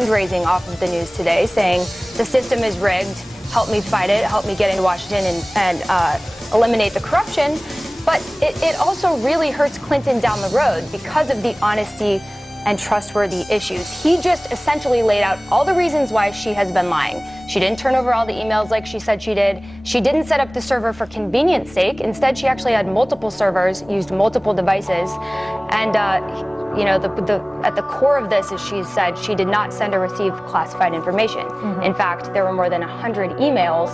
fundraising off of the news today, saying the system is rigged, help me fight it, help me get into Washington and eliminate the corruption. But it also really hurts Clinton down the road because of the honesty and trustworthy issues. He just essentially laid out all the reasons why she has been lying. She didn't turn over all the emails like she said she did. She didn't set up the server for convenience sake. Instead, she actually had multiple servers, used multiple devices. And, you know, at the core of this is she said she did not send or receive classified information. In fact, there were more than 100 emails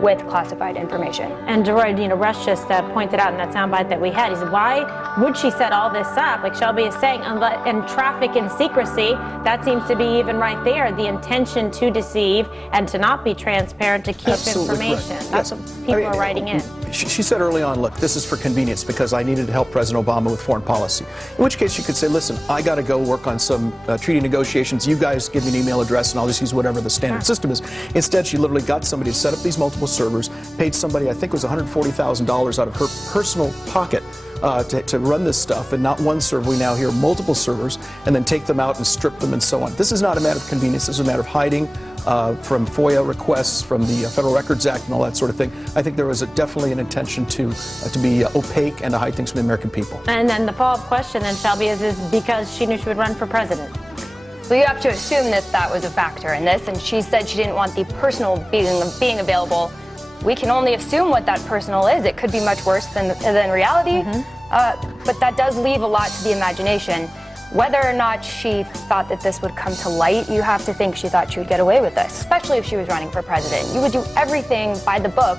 with classified information. And DeRoy, you know, Rush just pointed out in that soundbite that we had, he said, why would she set all this up? Like Shelby is saying, and traffic and secrecy, that seems to be even right there, the intention to deceive and to not be transparent, to keep information. That's what people are writing in. She said early on, look, this is for convenience because I needed to help President Obama with foreign policy. In which case you could say, listen, I got to go work on some treaty negotiations. You guys give me an email address and I'll just use whatever the standard system is. Instead, she literally got somebody to set up these multiple servers, paid somebody, I think it was $140,000 out of her personal pocket to run this stuff, and not one server, we now hear multiple servers, and then take them out and strip them and so on. This is not a matter of convenience, this is a matter of hiding from FOIA requests, from the Federal Records Act and all that sort of thing. I think there was definitely an intention to be opaque and to hide things from the American people. And then the follow-up question then, Shelby, is because she knew she would run for president? Well, you have to assume that that was a factor in this, and she said she didn't want the personal being available. We can only assume what that personal is. It could be much worse than reality, but that does leave a lot to the imagination. Whether or not she thought that this would come to light, you have to think she thought she would get away with this, especially if she was running for president. You would do everything by the book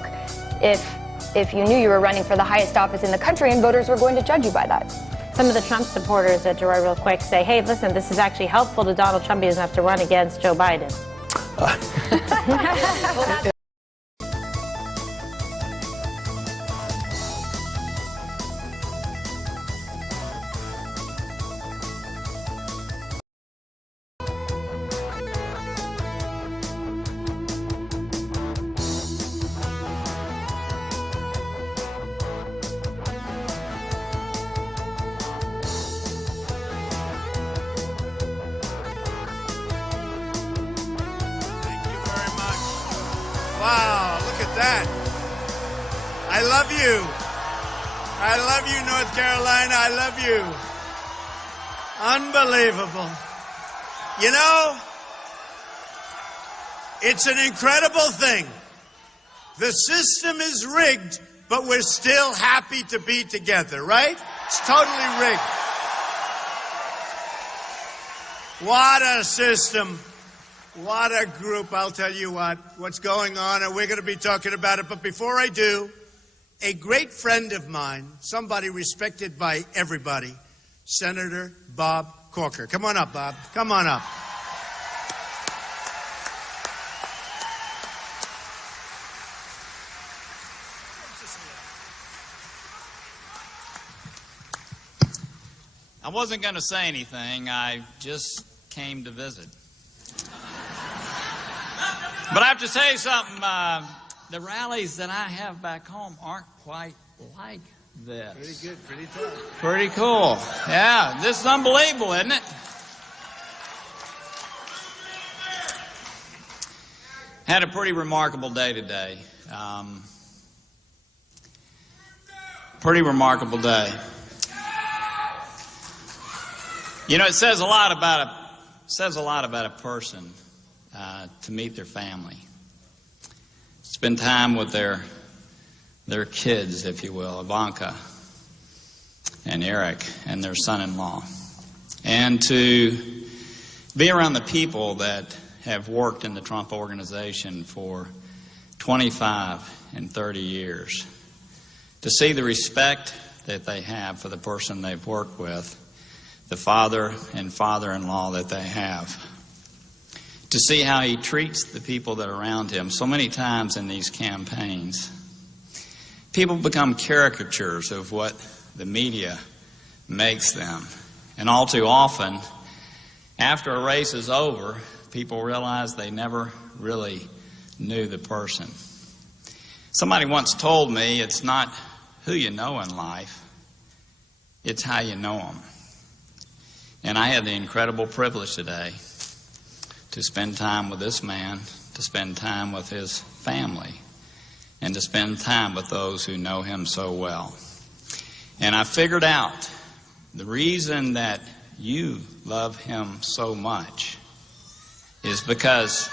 if you knew you were running for the highest office in the country and voters were going to judge you by that. Some of the Trump supporters at DeRoy real quick say, hey, listen, this is actually helpful to Donald Trump. He doesn't have to run against Joe Biden. Wow, look at that. I love you. I love you, North Carolina. I love you. Unbelievable. You know, it's an incredible thing. The system is rigged, but we're still happy to be together, right? It's totally rigged. What a system. What a group. I'll tell you what's going on, and we're going to be talking about it. But before I do, a great friend of mine, somebody respected by everybody, Senator Bob Corker. Come on up, Bob. Come on up. I wasn't going to say anything. I just came to visit. But I have to say something. The rallies that I have back home aren't quite like this. Pretty good, pretty tough. Pretty cool. Yeah, this is unbelievable, isn't it? Had a pretty remarkable day today. Pretty remarkable day. You know, it says a lot about a person to meet their family. Spend time with their kids, if you will, Ivanka and Eric and their son-in-law, and to be around the people that have worked in the Trump organization for 25 and 30 years, to see the respect that they have for the person they've worked with, the father and father-in-law that they have, to see how he treats the people that are around him. So many times in these campaigns, people become caricatures of what the media makes them. And all too often, after a race is over, people realize they never really knew the person. Somebody once told me it's not who you know in life, it's how you know them. And I had the incredible privilege today to spend time with this man, to spend time with his family, and to spend time with those who know him so well. And I figured out the reason that you love him so much is because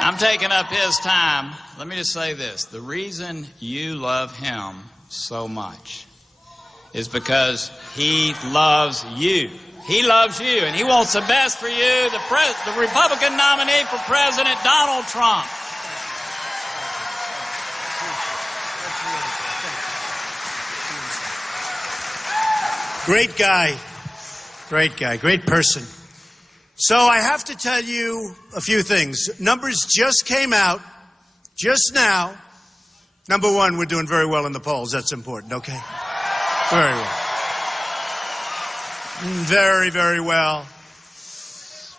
I'm taking up his time. Let me just say this. The reason you love him so much is because he loves you. He loves you, and he wants the best for you, the Republican nominee for President, Donald Trump. Great guy. Great guy. Great person. So I have to tell you a few things. Numbers just came out just now. Number one, we're doing very well in the polls. That's important, okay? Very well. Very, very well.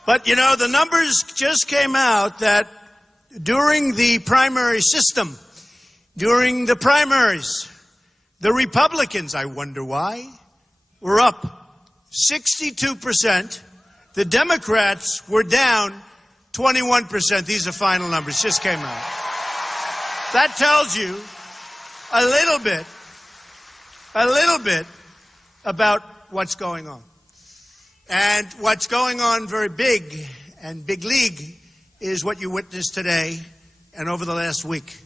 But, you know, the numbers just came out that during the primary system, during the primaries, the Republicans, I wonder why, were up 62%. The Democrats were down 21%. These are final numbers, just came out. That tells you a little bit about what's going on. And what's going on very big and big league is what you witnessed today and over the last week.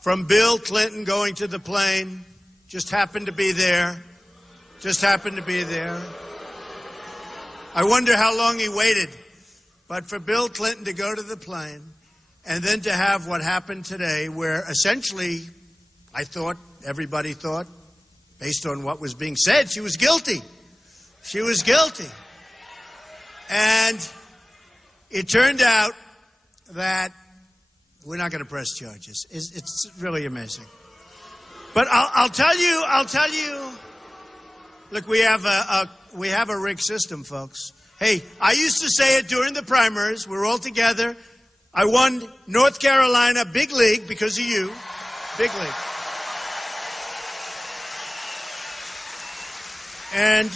From Bill Clinton going to the plane, just happened to be there. I wonder how long he waited. But for Bill Clinton to go to the plane and then to have what happened today, where essentially, everybody thought, based on what was being said, she was guilty. She was guilty. And it turned out that we're not going to press charges. It's really amazing. But I'll tell you, look, we have a rigged system, folks. Hey, I used to say it during the primaries. We're all together. I won North Carolina, big league, because of you. Big league. And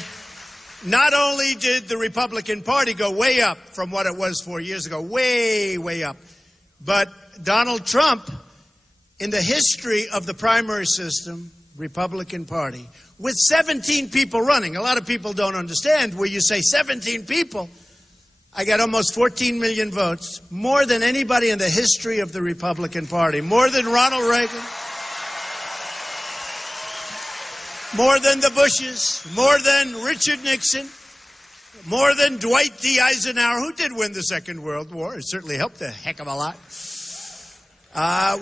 not only did the Republican Party go way up from what it was 4 years ago, way, way up, but Donald Trump, in the history of the primary system, Republican Party, with 17 people running. A lot of people don't understand where you say 17 people. I got almost 14 million votes, more than anybody in the history of the Republican Party, more than Ronald Reagan, more than the Bushes, more than Richard Nixon, more than Dwight D. Eisenhower, who did win the Second World War. It certainly helped a heck of a lot.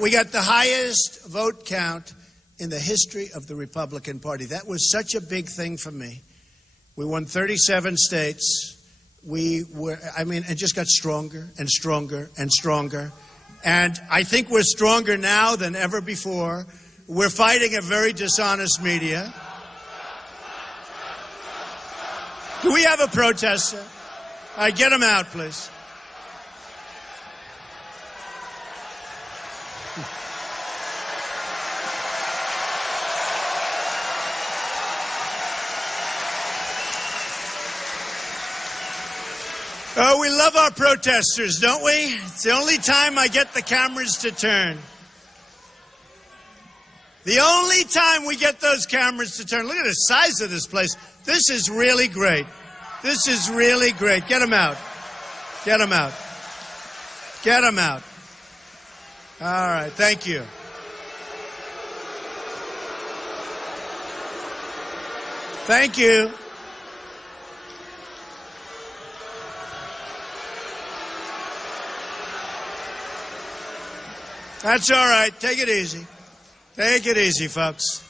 We got the highest vote count in the history of the Republican Party. That was such a big thing for me. We won 37 states. It just got stronger and stronger and stronger. And I think we're stronger now than ever before. We're fighting a very dishonest media. Do we have a protester? All right, get him out, please. Oh, we love our protesters, don't we? It's the only time I get the cameras to turn. The only time we get those cameras to turn. Look at the size of this place. This is really great. This is really great. Get them out. Get them out. Get them out. All right, thank you. Thank you. That's all right. Take it easy. Take it easy, folks.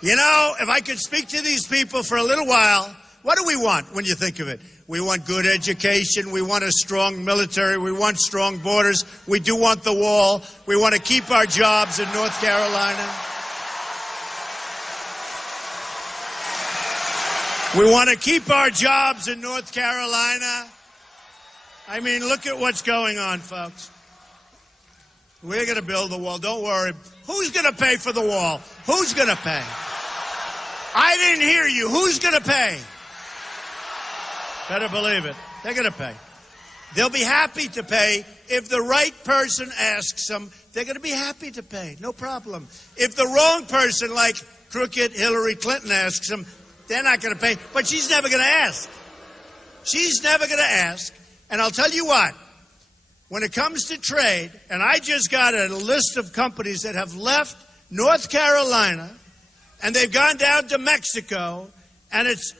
You know, if I could speak to these people for a little while, what do we want when you think of it? We want good education. We want a strong military. We want strong borders. We do want the wall. We want to keep our jobs in North Carolina. We want to keep our jobs in North Carolina. I mean, look at what's going on, folks. We're going to build the wall. Don't worry. Who's going to pay for the wall? Who's going to pay? I didn't hear you. Who's going to pay? Better believe it. They're going to pay. They'll be happy to pay. If the right person asks them, they're going to be happy to pay. No problem. If the wrong person, like crooked Hillary Clinton, asks them, they're not going to pay. But she's never going to ask. She's never going to ask. And I'll tell you what. When it comes to trade, and I just got a list of companies that have left North Carolina, and they've gone down to Mexico, and it's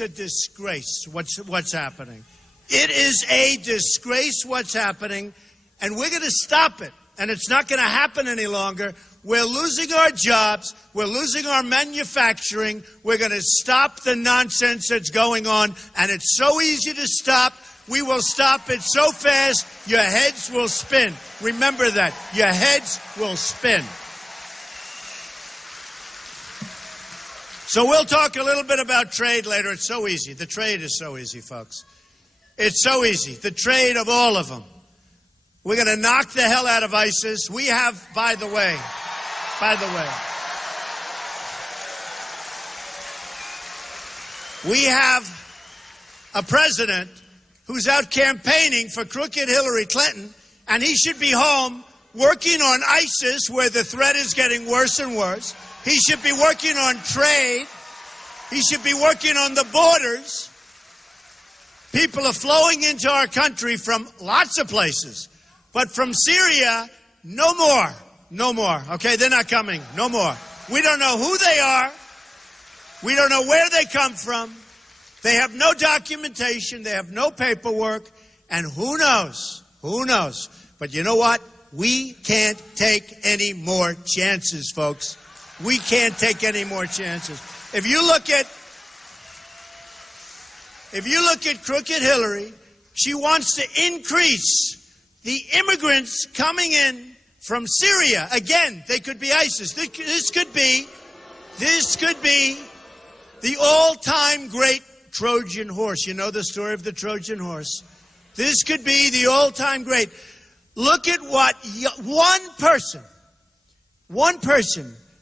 a disgrace what's happening. It is a disgrace what's happening, and we're going to stop it. And it's not going to happen any longer. We're losing our jobs. We're losing our manufacturing. We're going to stop the nonsense that's going on, and it's so easy to stop. We will stop it so fast, your heads will spin. Remember that. Your heads will spin. So we'll talk a little bit about trade later. It's so easy. The trade is so easy, folks. It's so easy. The trade of all of them. We're going to knock the hell out of ISIS. We have, by the way, we have a president who's out campaigning for crooked Hillary Clinton, and he should be home working on ISIS, where the threat is getting worse and worse. He should be working on trade. He should be working on the borders. People are flowing into our country from lots of places, but from Syria, no more. No more. Okay, they're not coming. No more. We don't know who they are. We don't know where they come from. They have no documentation. They have no paperwork. And who knows? Who knows? But you know what? We can't take any more chances, folks. We can't take any more chances. If you look at crooked Hillary, she wants to increase the immigrants coming in from Syria. Again, they could be ISIS. This could be the all-time great Trojan horse. You know the story of the Trojan horse. This could be the all-time great. Look at what one person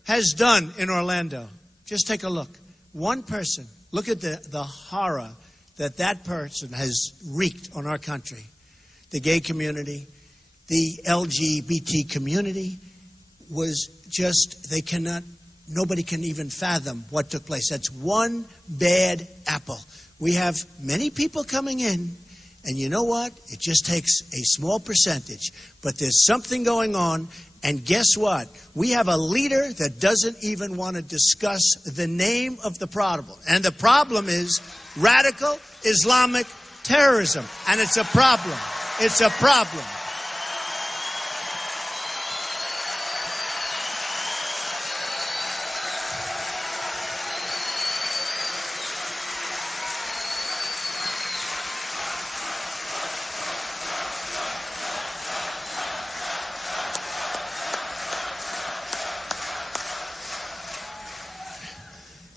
has done in Orlando. Just take a look. One person. Look at the horror that person has wreaked on our country. The gay community, the LGBT community was just, nobody can even fathom what took place. That's one bad apple. We have many people coming in, and you know what? It just takes a small percentage. But there's something going on, and guess what? We have a leader that doesn't even want to discuss the name of the problem. And the problem is radical Islamic terrorism. And it's a problem. It's a problem.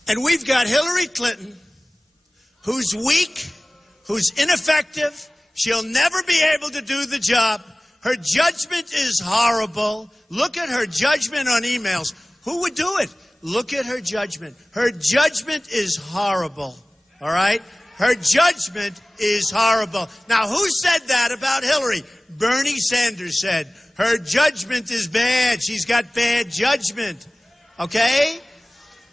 And we've got Hillary Clinton, who's weak, who's ineffective. She'll never be able to do the job. Her judgment is horrible. Look at her judgment on emails. Who would do it? Look at her judgment. Her judgment is horrible. All right? Her judgment is horrible. Now, who said that about Hillary? Bernie Sanders said, her judgment is bad. She's got bad judgment. Okay?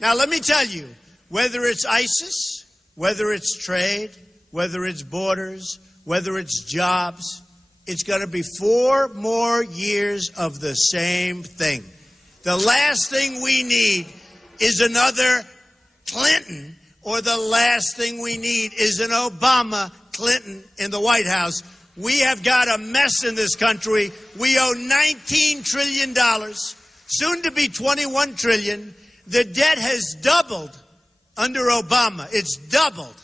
Now, let me tell you, whether it's ISIS, whether it's trade, whether it's borders, whether it's jobs, it's going to be 4 more years of the same thing. The last thing we need is another Clinton, or the last thing we need is an Obama Clinton in the White House. We have got a mess in this country. We owe $19 trillion, soon to be $21 trillion. The debt has doubled under Obama. It's doubled.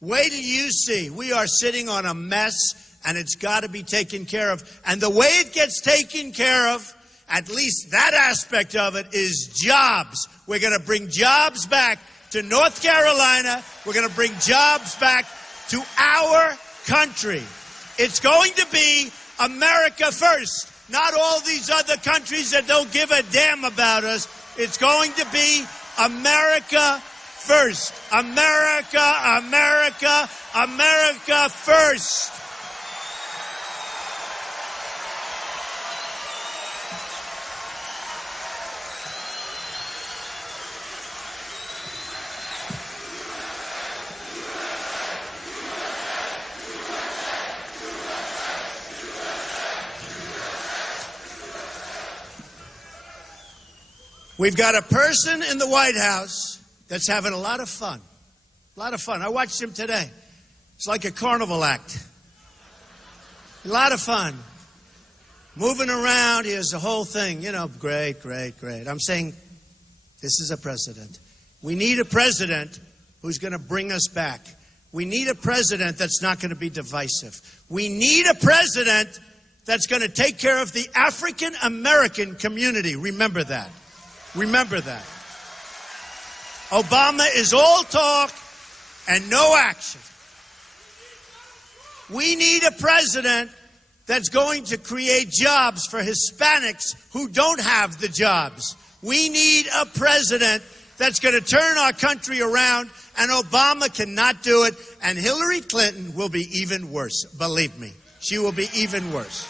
Wait till you see. We are sitting on a mess, and it's got to be taken care of. And the way it gets taken care of, at least that aspect of it, is jobs. We're going to bring jobs back to to North Carolina. We're going to bring jobs back to our country. It's going to be America first, not all these other countries that don't give a damn about us. It's going to be America first. America, America, America first. We've got a person in the White House that's having a lot of fun. A lot of fun. I watched him today. It's like a carnival act. A lot of fun. Moving around, he has the whole thing. You know, great, great, great. I'm saying this is a president. We need a president who's going to bring us back. We need a president that's not going to be divisive. We need a president that's going to take care of the African American community. Remember that. Remember that. Obama is all talk and no action. We need a president that's going to create jobs for Hispanics who don't have the jobs. We need a president that's going to turn our country around, and Obama cannot do it, and Hillary Clinton will be even worse. Believe me, she will be even worse.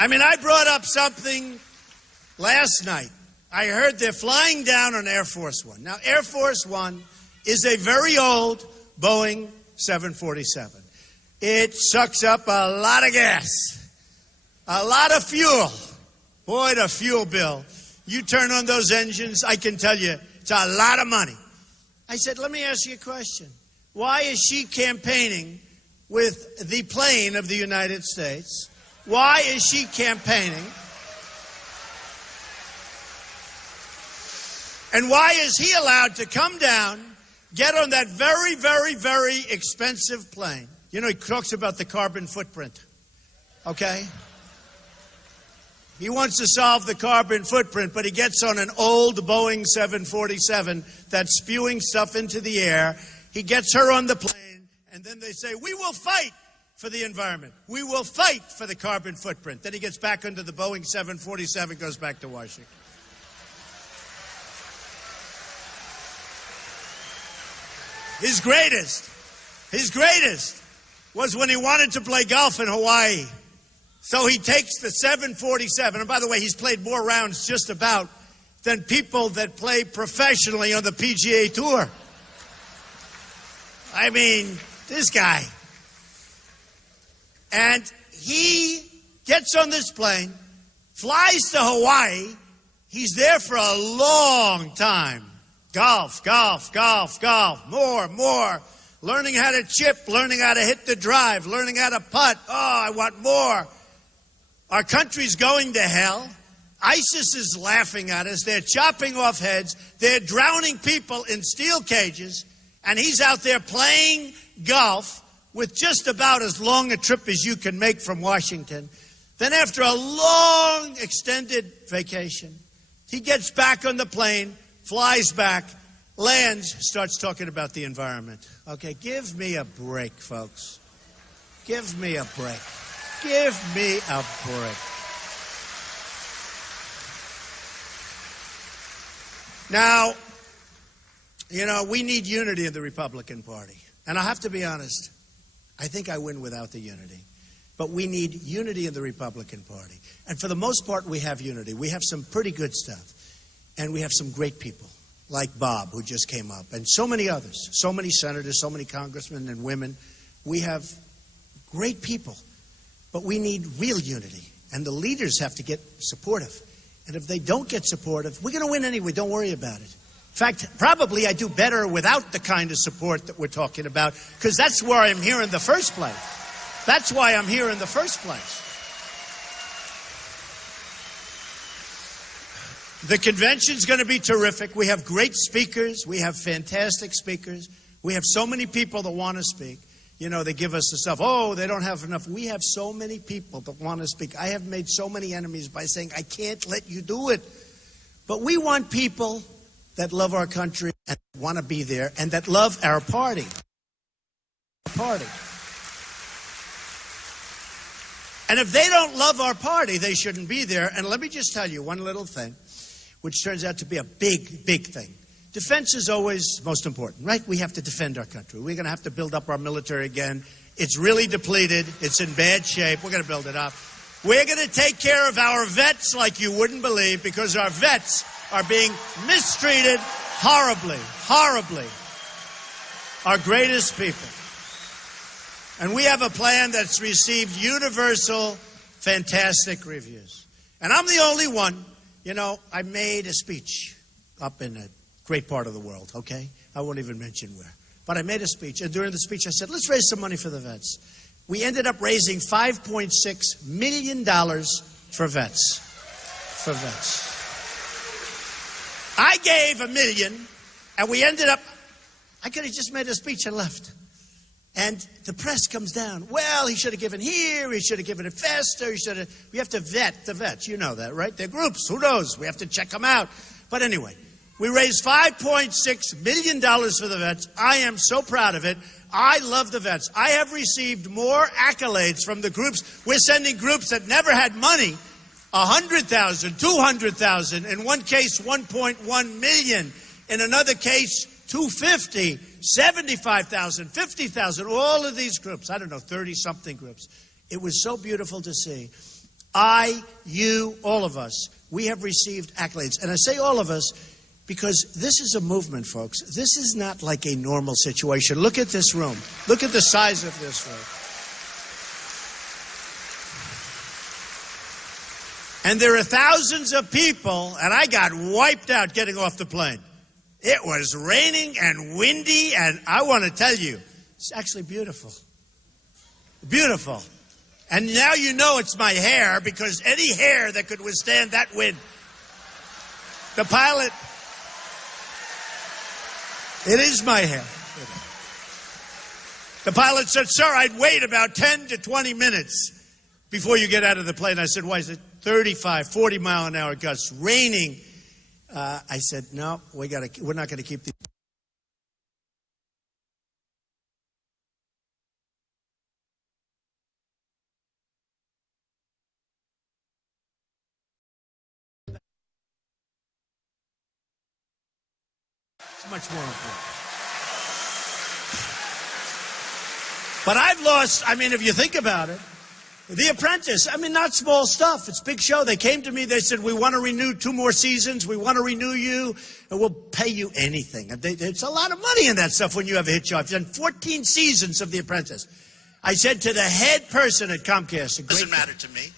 I mean, I brought up something last night. I heard they're flying down on Air Force One. Now, Air Force One is a very old Boeing 747. It sucks up a lot of gas, a lot of fuel. Boy, the fuel bill. You turn on those engines, I can tell you, it's a lot of money. I said, let me ask you a question. Why is she campaigning with the plane of the United States? Why is she campaigning? And why is he allowed to come down, get on that very, very, very expensive plane? You know, he talks about the carbon footprint, okay? He wants to solve the carbon footprint, but he gets on an old Boeing 747 that's spewing stuff into the air. He gets her on the plane, and then they say, we will fight for the environment. We will fight for the carbon footprint. Then he gets back into the Boeing 747, goes back to Washington. His greatest was when he wanted to play golf in Hawaii. So he takes the 747, and by the way, he's played more rounds just about than people that play professionally on the PGA Tour. I mean, this guy. And he gets on this plane, flies to Hawaii. He's there for a long time. Golf, golf, golf, golf, more. Learning how to chip, learning how to hit the drive, learning how to putt. Oh, I want more. Our country's going to hell. ISIS is laughing at us. They're chopping off heads. They're drowning people in steel cages. And he's out there playing golf with just about as long a trip as you can make from Washington. Then after a long extended vacation, he gets back on the plane, flies back, lands, starts talking about the environment. Okay, give me a break, folks. Give me a break. Give me a break. Now, you know, we need unity in the Republican Party. And I have to be honest, I think I win without the unity. But we need unity in the Republican Party. And for the most part, we have unity. We have some pretty good stuff. And we have some great people, like Bob, who just came up, and so many others, so many senators, so many congressmen and women. We have great people, but we need real unity, and the leaders have to get supportive. And if they don't get supportive, we're going to win anyway. Don't worry about it. In fact, probably I do better without the kind of support that we're talking about, because that's where I'm here in the first place. That's why I'm here in the first place. The convention's going to be terrific. We have great speakers. We have fantastic speakers. We have so many people that want to speak. You know, they give us the stuff, oh, they don't have enough. We have so many people that want to speak. I have made so many enemies by saying, I can't let you do it. But we want people that love our country and want to be there, and that love our party. And if they don't love our party, they shouldn't be there. And let me just tell you one little thing, which turns out to be a big, big thing. Defense is always most important, right? We have to defend our country. We're going to have to build up our military again. It's really depleted. It's in bad shape. We're going to build it up. We're going to take care of our vets like you wouldn't believe, because our vets are being mistreated horribly, horribly. Our greatest people. And we have a plan that's received universal, fantastic reviews. And I'm the only one. You know, I made a speech up in a great part of the world, okay? I won't even mention where. But I made a speech, and during the speech I said, let's raise some money for the vets. We ended up raising $5.6 million for vets. I gave $1 million, and we ended up, I could have just made a speech and left. And the press comes down. Well, he should have given here, he should have given it faster, we have to vet the vets. You know that, right? They're groups, who knows? We have to check them out. But anyway, we raised $5.6 million for the vets. I am so proud of it. I love the vets. I have received more accolades from the groups. We're sending groups that never had money, 100,000, 200,000. In one case, 1.1 million. In another case, 250, 75,000, 50,000. All of these groups, I don't know, 30-something groups. It was so beautiful to see. You, all of us, we have received accolades. And I say all of us because this is a movement, folks. This is not like a normal situation. Look at this room. Look at the size of this room. And there are thousands of people, and I got wiped out getting off the plane. It was raining and windy, and I want to tell you, it's actually beautiful. Beautiful. And now you know it's my hair, because any hair that could withstand that wind. The pilot, it is my hair. The pilot said, sir, I'd wait about 10 to 20 minutes before you get out of the plane. I said, why is it 35, 40 mile an hour gusts, raining? I said, no, we're not going to keep these. It's much more important. But I've lost, I mean, if you think about it, The Apprentice, I mean, not small stuff. It's a big show. They came to me, they said, we want to renew 2 more seasons. We want to renew you, and we'll pay you anything. It's a lot of money in that stuff when you have a hit show. I've done 14 seasons of The Apprentice. I said to the head person at Comcast, it doesn't matter to me,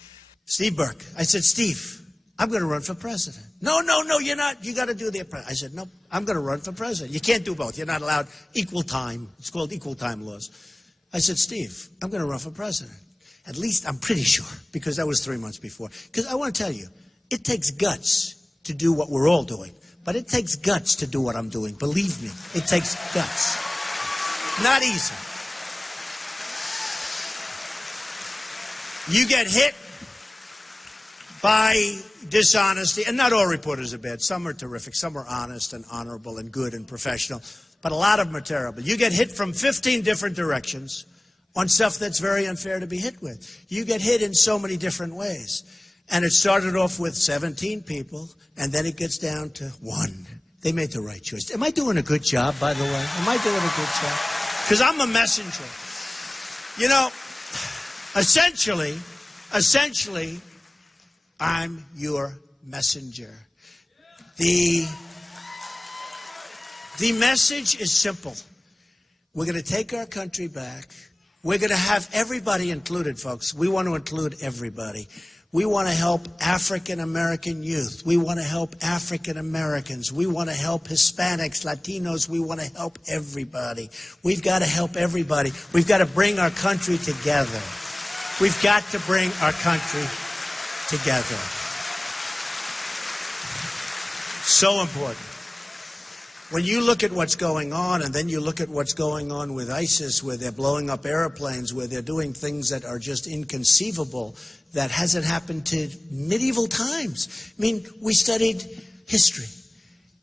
Steve Burke. I said, Steve, I'm going to run for president. No, you're not. You got to do The Apprentice. I said, no, I'm going to run for president. You can't do both. You're not allowed equal time. It's called equal time laws. I said, Steve, I'm going to run for president. At least I'm pretty sure, because that was 3 months before. Because I want to tell you, it takes guts to do what we're all doing. But it takes guts to do what I'm doing. Believe me, it takes guts. Not easy. You get hit by dishonesty, and not all reporters are bad. Some are terrific. Some are honest and honorable and good and professional. But a lot of them are terrible. You get hit from 15 different directions on stuff that's very unfair to be hit with. You get hit in so many different ways. And it started off with 17 people, and then it gets down to 1. They made the right choice. Am I doing a good job, by the way? Am I doing a good job? Because I'm a messenger. You know, essentially, I'm your messenger. The message is simple. We're going to take our country back. We're going to have everybody included, folks. We want to include everybody. We want to help African American youth. We want to help African Americans. We want to help Hispanics, Latinos. We want to help everybody. We've got to help everybody. We've got to bring our country together. We've got to bring our country together. So important. When you look at what's going on, and then you look at what's going on with ISIS, where they're blowing up airplanes, where they're doing things that are just inconceivable, that hasn't happened to medieval times. I mean, we studied history,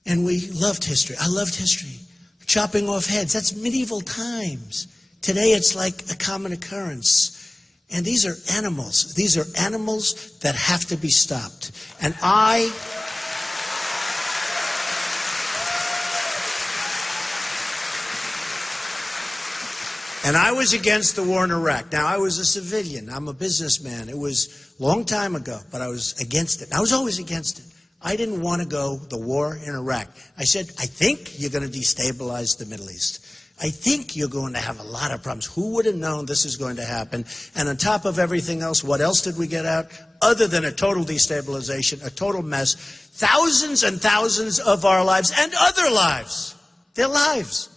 And we loved history. I loved history. Chopping off heads, that's medieval times. Today it's like a common occurrence. And these are animals. These are animals that have to be stopped. And I was against the war in Iraq. Now, I was a civilian. I'm a businessman. It was a long time ago, but I was against it. I was always against it. I didn't want to go the war in Iraq. I said, I think you're going to destabilize the Middle East. I think you're going to have a lot of problems. Who would have known this is going to happen? And on top of everything else, what else did we get out? Other than a total destabilization, a total mess, thousands and thousands of our lives and other lives, their lives,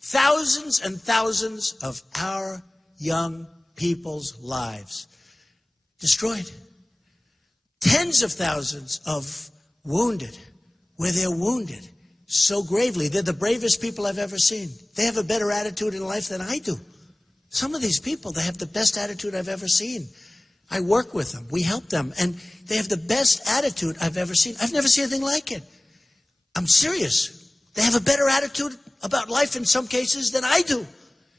thousands and thousands of our young people's lives destroyed. Tens of thousands of wounded, where they're wounded so gravely. They're the bravest people I've ever seen. They have a better attitude in life than I do. Some of these people, they have the best attitude I've ever seen. I work with them. We help them. And they have the best attitude I've ever seen. I've never seen anything like it. I'm serious. They have a better attitude about life in some cases than I do.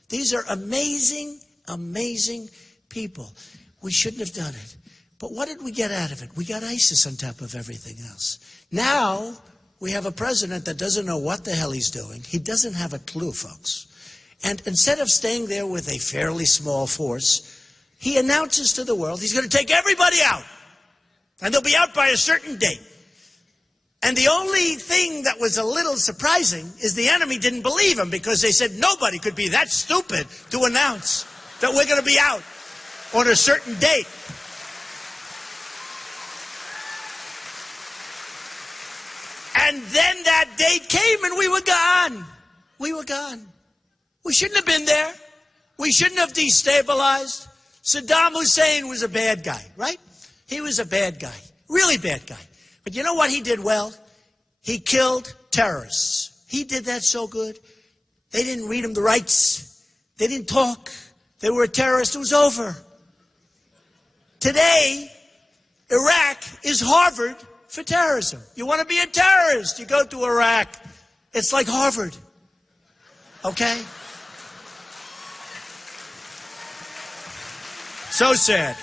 These are amazing, amazing people. We shouldn't have done it. But what did we get out of it? We got ISIS on top of everything else. Now, we have a president that doesn't know what the hell he's doing. He doesn't have a clue, folks. And instead of staying there with a fairly small force, he announces to the world he's going to take everybody out. And they'll be out by a certain date. And the only thing that was a little surprising is the enemy didn't believe him, because they said nobody could be that stupid to announce that we're going to be out on a certain date. And then that date came and we were gone. We were gone. We shouldn't have been there. We shouldn't have destabilized. Saddam Hussein was a bad guy, right? He was a bad guy, really bad guy. But you know what he did well? He killed terrorists. He did that so good. They didn't read him the rights. They didn't talk. They were a terrorist. It was over. Today, Iraq is Harvard for terrorism. You want to be a terrorist, you go to Iraq. It's like Harvard. Okay? So sad.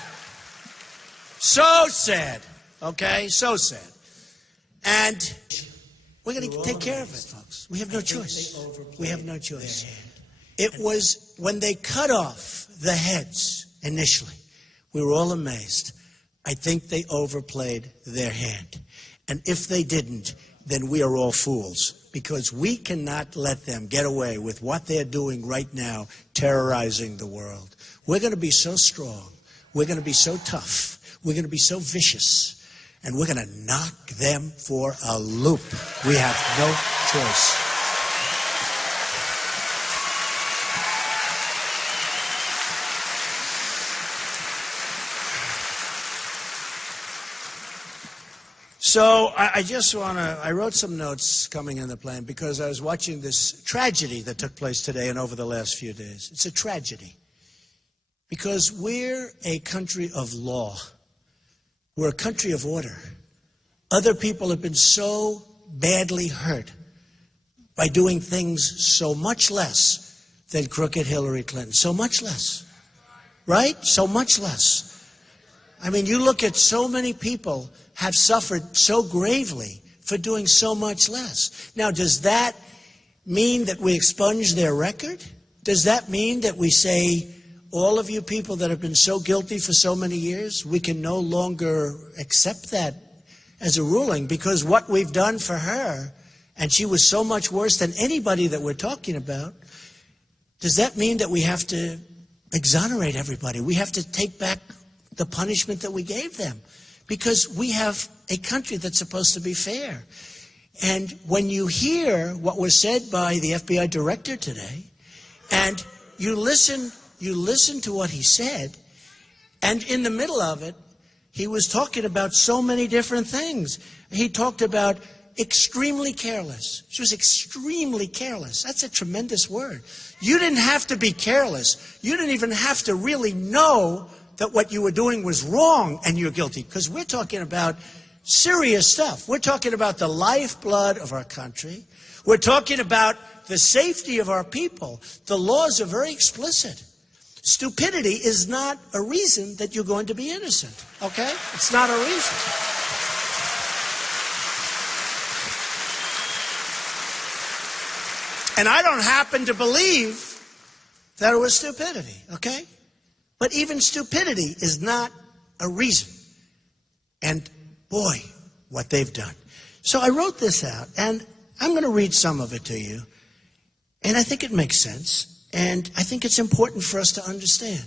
So sad. Okay? So sad. And we're going to take care of it, folks. We have no choice. We have no choice. It was when they cut off the heads initially, we were all amazed. I think they overplayed their hand. And if they didn't, then we are all fools, because we cannot let them get away with what they're doing right now, terrorizing the world. We're going to be so strong. We're going to be so tough. We're going to be so vicious. And we're going to knock them for a loop. We have no choice. So I just want to, I wrote some notes coming in the plane because I was watching this tragedy that took place today and over the last few days. It's a tragedy because we're a country of law. We're a country of order. Other people have been so badly hurt by doing things so much less than crooked Hillary Clinton. So much less. Right? So much less. I mean, you look at so many people have suffered so gravely for doing so much less. Now, does that mean that we expunge their record? Does that mean that we say, all of you people that have been so guilty for so many years, we can no longer accept that as a ruling because what we've done for her, and she was so much worse than anybody that we're talking about, does that mean that we have to exonerate everybody? We have to take back the punishment that we gave them? Because we have a country that's supposed to be fair. And when you hear what was said by the FBI director today, and you listen to what he said, and in the middle of it, he was talking about so many different things. He talked about extremely careless. She was extremely careless. That's a tremendous word. You didn't have to be careless. You didn't even have to really know that what you were doing was wrong and you're guilty. Because we're talking about serious stuff. We're talking about the lifeblood of our country. We're talking about the safety of our people. The laws are very explicit. Stupidity is not a reason that you're going to be innocent, okay? It's not a reason. And I don't happen to believe that it was stupidity, okay? But even stupidity is not a reason. And boy, what they've done. So I wrote this out, and I'm going to read some of it to you. And I think it makes sense. And I think it's important for us to understand.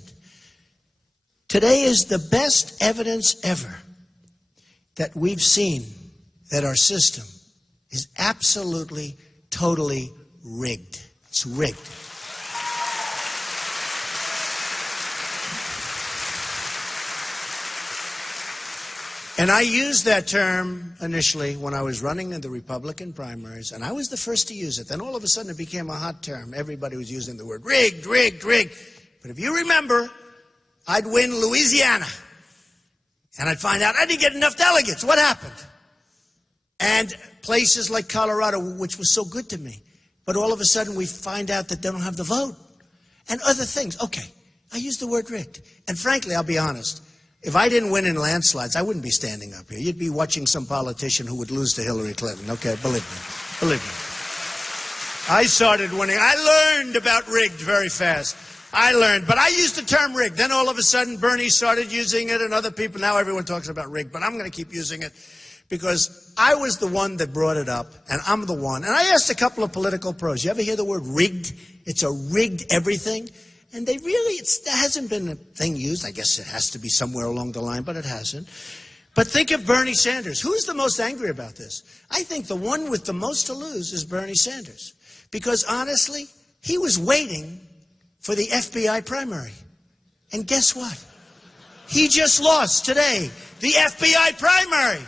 Today is the best evidence ever that we've seen that our system is absolutely, totally rigged. It's rigged. And I used that term initially when I was running in the Republican primaries, and I was the first to use it. Then all of a sudden it became a hot term. Everybody was using the word rigged, rigged, rigged. But if you remember, I'd win Louisiana, and I'd find out I didn't get enough delegates. What happened? And places like Colorado, which was so good to me, but all of a sudden we find out that they don't have the vote. And other things. Okay, I used the word rigged. And frankly, I'll be honest, if I didn't win in landslides, I wouldn't be standing up here. You'd be watching some politician who would lose to Hillary Clinton. Okay, believe me. Believe me. I started winning. I learned about rigged very fast. I learned. But I used the term rigged. Then all of a sudden, Bernie started using it and other people. Now everyone talks about rigged. But I'm going to keep using it because I was the one that brought it up, and I'm the one. And I asked a couple of political pros, you ever hear the word rigged? It's a rigged everything. And they really, there hasn't been a thing used. I guess it has to be somewhere along the line, but it hasn't. But think of Bernie Sanders. Who's the most angry about this? I think the one with the most to lose is Bernie Sanders. Because honestly, he was waiting for the FBI primary. And guess what? He just lost today the FBI primary.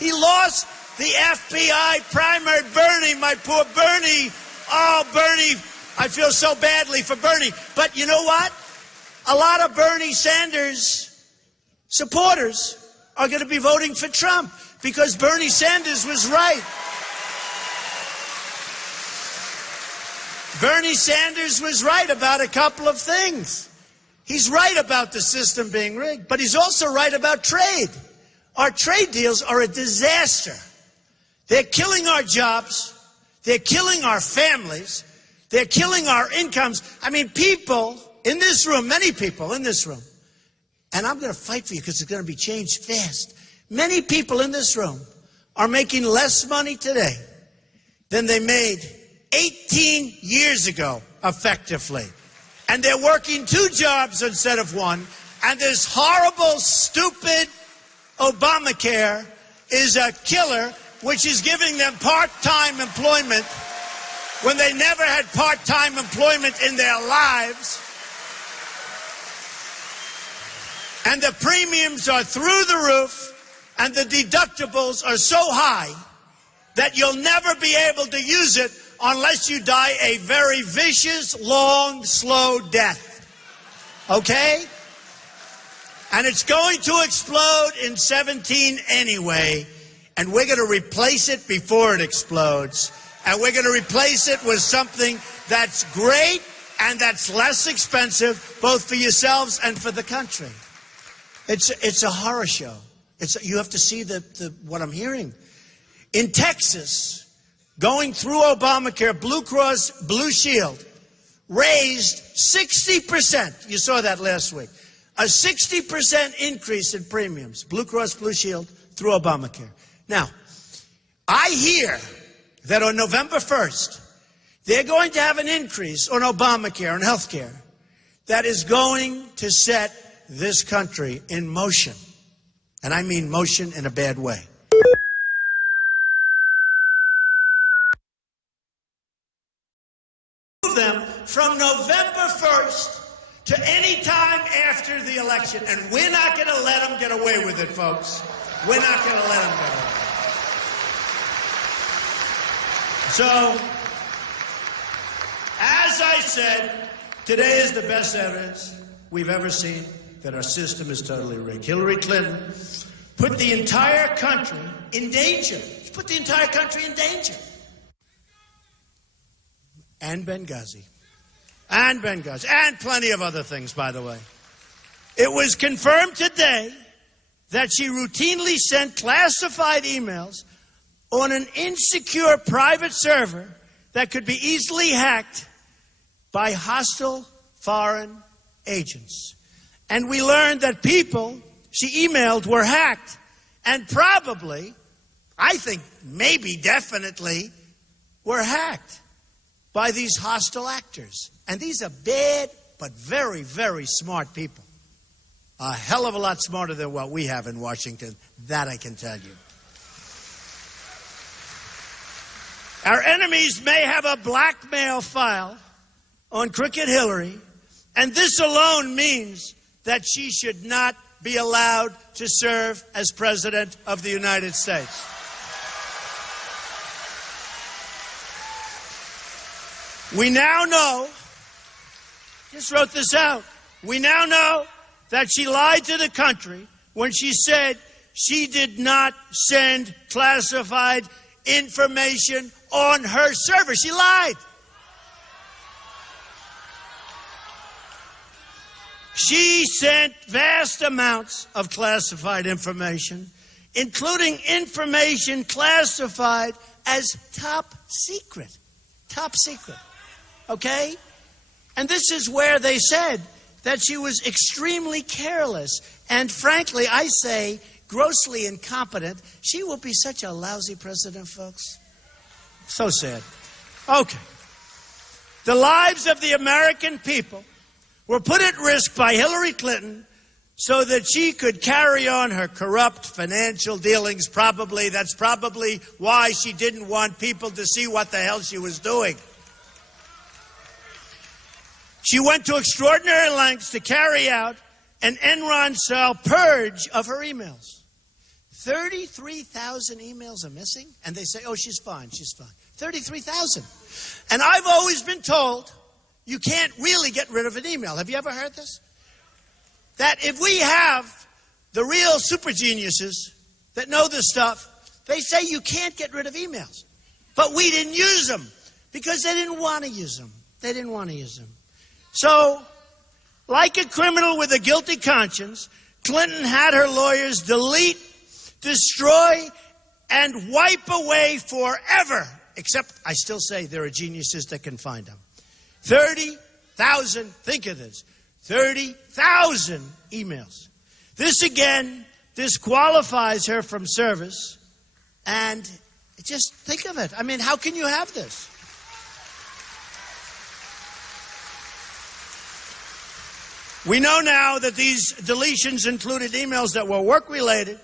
He lost the FBI primary. Bernie, my poor Bernie. Oh, Bernie. I feel so badly for Bernie. But you know what? A lot of Bernie Sanders supporters are going to be voting for Trump because Bernie Sanders was right. Bernie Sanders was right about a couple of things. He's right about the system being rigged, but he's also right about trade. Our trade deals are a disaster. They're killing our jobs. They're killing our families. They're killing our incomes. I mean, people in this room, many people in this room, and I'm going to fight for you because it's going to be changed fast. Many people in this room are making less money today than they made 18 years ago, effectively. And they're working 2 jobs instead of 1. And this horrible, stupid Obamacare is a killer, which is giving them part-time employment when they never had part-time employment in their lives. And the premiums are through the roof, and the deductibles are so high that you'll never be able to use it unless you die a very vicious, long, slow death. Okay? And it's going to explode in 17 anyway, and we're going to replace it before it explodes. And we're going to replace it with something that's great and that's less expensive, both for yourselves and for the country. It's a horror show. You have to see what I'm hearing. In Texas, going through Obamacare, Blue Cross Blue Shield raised 60%. You saw that last week. A 60% increase in premiums, Blue Cross Blue Shield through Obamacare. Now, I hear that on November 1st, they're going to have an increase on Obamacare and health care that is going to set this country in motion. And I mean motion in a bad way. Move them from November 1st to any time after the election. And we're not going to let them get away with it, folks. We're not going to let them get away with it. So, as I said, today is the best evidence we've ever seen that our system is totally rigged. Hillary Clinton put the entire country in danger. She put the entire country in danger. And Benghazi. And Benghazi. And plenty of other things, by the way. It was confirmed today that she routinely sent classified emails on an insecure private server that could be easily hacked by hostile foreign agents. And we learned that people she emailed were hacked and probably, I think maybe definitely, were hacked by these hostile actors. And these are bad but very, very smart people. A hell of a lot smarter than what we have in Washington, that I can tell you. Our enemies may have a blackmail file on Crooked Hillary, and this alone means that she should not be allowed to serve as President of the United States. We now know, just wrote this out, we now know that she lied to the country when she said she did not send classified information on her server. She lied. She sent vast amounts of classified information, including information classified as top secret. Top secret. Okay? And this is where they said that she was extremely careless and, frankly, I say, grossly incompetent. She will be such a lousy president, folks. So sad. Okay. The lives of the American people were put at risk by Hillary Clinton so that she could carry on her corrupt financial dealings. That's probably why she didn't want people to see what the hell she was doing. She went to extraordinary lengths to carry out an Enron-style purge of her emails. 33,000 emails are missing, and they say, oh, she's fine, she's fine. 33,000. And I've always been told you can't really get rid of an email. Have you ever heard this? That if we have the real super geniuses that know this stuff, they say you can't get rid of emails. But we didn't use them because they didn't want to use them. They didn't want to use them. So, like a criminal with a guilty conscience, Clinton had her lawyers delete, destroy, and wipe away forever. Except, I still say there are geniuses that can find them. 30,000, think of this, 30,000 emails. This again disqualifies her from service. And just think of it. I mean, how can you have this? We know now that these deletions included emails that were work-related.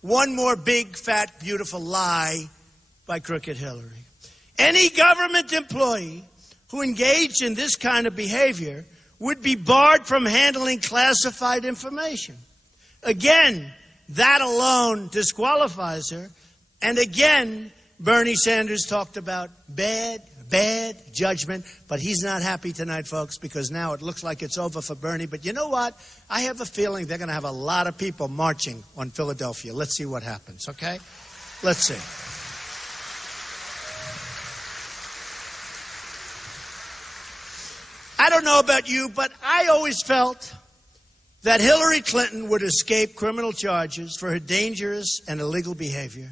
One more big, fat, beautiful lie by Crooked Hillary. Any government employee who engaged in this kind of behavior would be barred from handling classified information. Again, that alone disqualifies her. And again, Bernie Sanders talked about bad judgment, but he's not happy tonight, folks, because now it looks like it's over for Bernie. But you know what? I have a feeling they're going to have a lot of people marching on Philadelphia. Let's see what happens, okay? Let's see. I don't know about you, but I always felt that Hillary Clinton would escape criminal charges for her dangerous and illegal behavior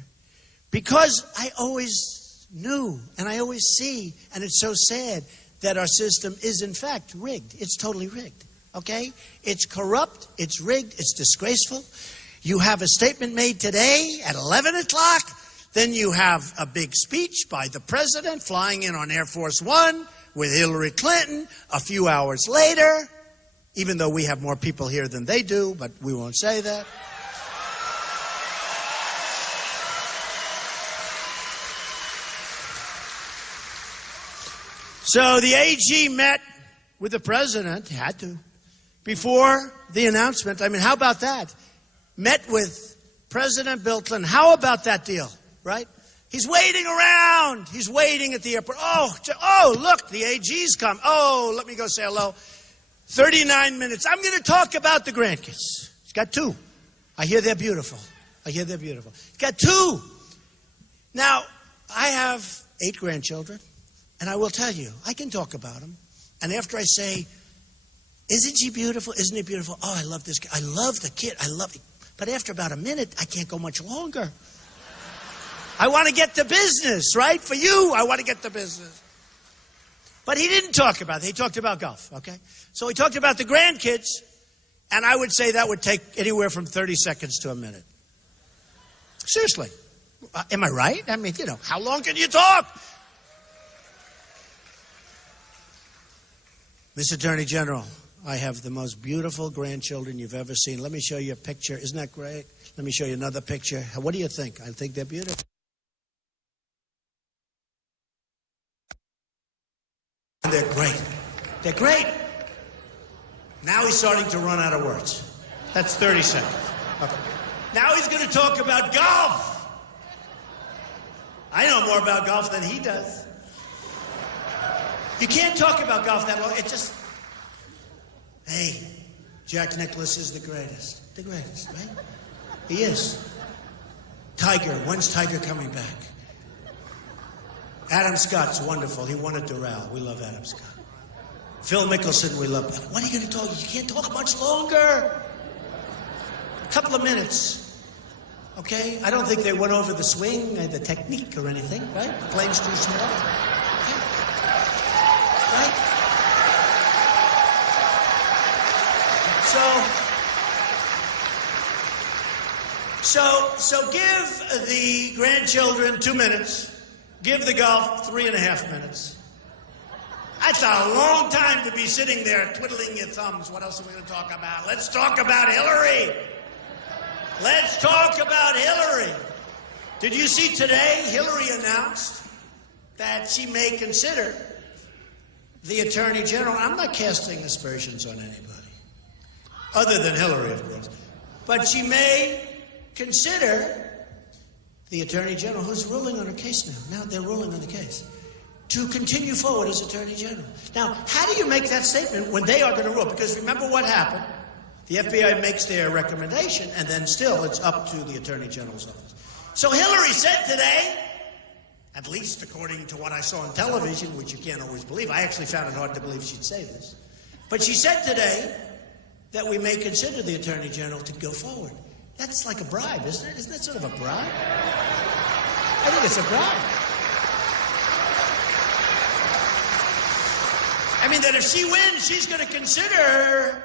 because I always knew, and I always see, and it's so sad that our system is in fact rigged. It's totally rigged, okay? It's corrupt, it's rigged, it's disgraceful. You have a statement made today at 11 o'clock, then you have a big speech by the president flying in on Air Force One with Hillary Clinton a few hours later, even though we have more people here than they do, but we won't say that. So the AG met with the president, had to, before the announcement. I mean, how about that? Met with President Bill Clinton. How about that deal, right? He's waiting around. He's waiting at the airport. Oh, look, the AG's come. Oh, let me go say hello. 39 minutes. I'm going to talk about the grandkids. He's got two. I hear they're beautiful. I hear they're beautiful. Got 2. Now, I have 8 grandchildren, and I will tell you, I can talk about them. And after I say, isn't she beautiful? Isn't he beautiful? Oh, I love this kid. I love the kid. I love it. But after about a minute, I can't go much longer. I want to get to business, right? For you, I want to get to business. But he didn't talk about it. He talked about golf, okay? So he talked about the grandkids, and I would say that would take anywhere from 30 seconds to a minute. Seriously. Am I right? I mean, you know, how long can you talk? Mr. Attorney General, I have the most beautiful grandchildren you've ever seen. Let me show you a picture. Isn't that great? Let me show you another picture. What do you think? I think they're beautiful. They're great. They're great. Now he's starting to run out of words. That's 30 seconds. Okay. Now he's going to talk about golf. I know more about golf than he does. You can't talk about golf that long. It just... Hey, Jack Nicklaus is the greatest. The greatest, right? He is. Tiger. When's Tiger coming back? Adam Scott's wonderful. He won at Raleigh. We love Adam Scott. Phil Mickelson, we love. What are you going to talk? You can't talk much longer. A couple of minutes. Okay? I don't think they went over the swing, the technique or anything, right? The plane's too small. Okay. Right? So give the grandchildren 2 minutes. Give the golf 3.5 minutes. That's a long time to be sitting there twiddling your thumbs. What else are we going to talk about? Let's talk about Hillary. Let's talk about Hillary. Did you see today Hillary announced that she may consider the Attorney General? I'm not casting aspersions on anybody, other than Hillary, of course. But she may consider the Attorney General, who's ruling on her case now. Now they're ruling on the case, to continue forward as Attorney General. Now, how do you make that statement when they are going to rule? Because remember what happened. The FBI makes their recommendation, and then still it's up to the Attorney General's office. So Hillary said today, at least according to what I saw on television, which you can't always believe. I actually found it hard to believe she'd say this. But she said today that we may consider the Attorney General to go forward. That's like a bribe, isn't it? Isn't that sort of a bribe? I think it's a bribe. I mean, that if she wins, she's going to consider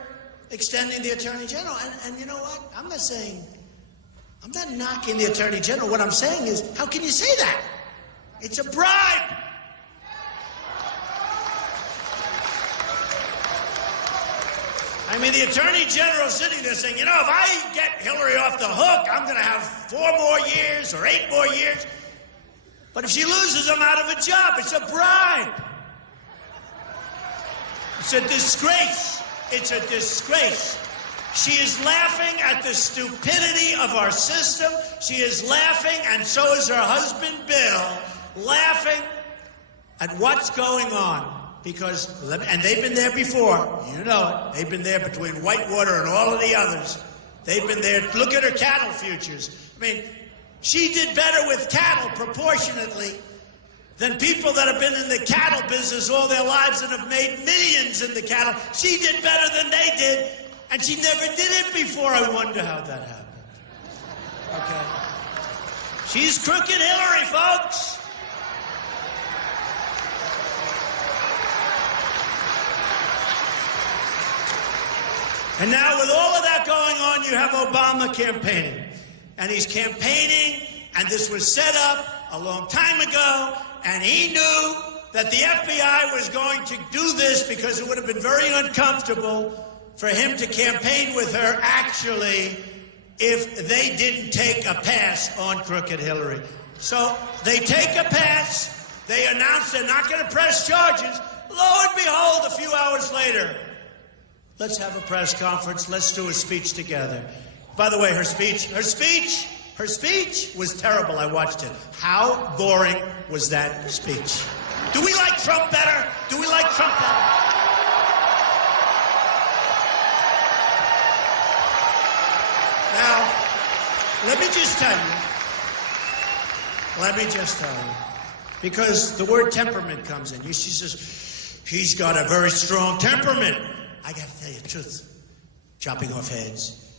extending the Attorney General. And you know what? I'm not knocking the Attorney General. What I'm saying is, how can you say that? It's a bribe. I mean, the Attorney General sitting there saying, you know, if I get Hillary off the hook, I'm going to have 4 more years or 8 more years. But if she loses, I'm out of a job. It's a bribe. It's a disgrace. It's a disgrace. She is laughing at the stupidity of our system. She is laughing, and so is her husband, Bill, laughing at what's going on. Because, and they've been there before, you know it. They've been there between Whitewater and all of the others. They've been there. Look at her cattle futures. I mean, she did better with cattle proportionately than people that have been in the cattle business all their lives and have made millions in the cattle. She did better than they did, and she never did it before. I wonder how that happened. Okay. She's crooked Hillary, folks. And now with all of that going on, you have Obama campaigning. And he's campaigning, and this was set up a long time ago, and he knew that the FBI was going to do this because it would have been very uncomfortable for him to campaign with her, actually, if they didn't take a pass on crooked Hillary. So they take a pass, they announce they're not going to press charges. Lo and behold, a few hours later, let's have a press conference. Let's do a speech together. By the way, her speech was terrible. I watched it. How boring was that speech? Do we like Trump better? Do we like Trump better? Now, let me just tell you, because the word temperament comes in. She says, he's got a very strong temperament. I got to tell you the truth. Chopping off heads,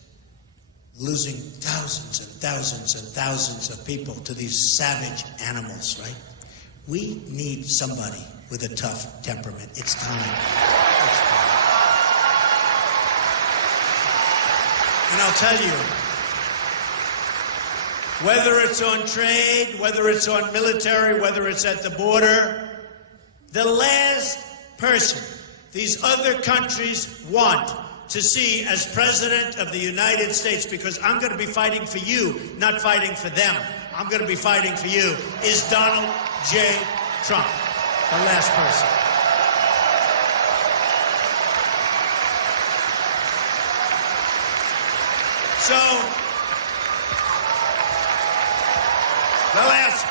losing thousands and thousands and thousands of people to these savage animals, right? We need somebody with a tough temperament. It's time. It's time. And I'll tell you, whether it's on trade, whether it's on military, whether it's at the border, the last person these other countries want to see as President of the United States, because I'm going to be fighting for you, not fighting for them. I'm going to be fighting for you, is Donald J. Trump, the last person. So, the last.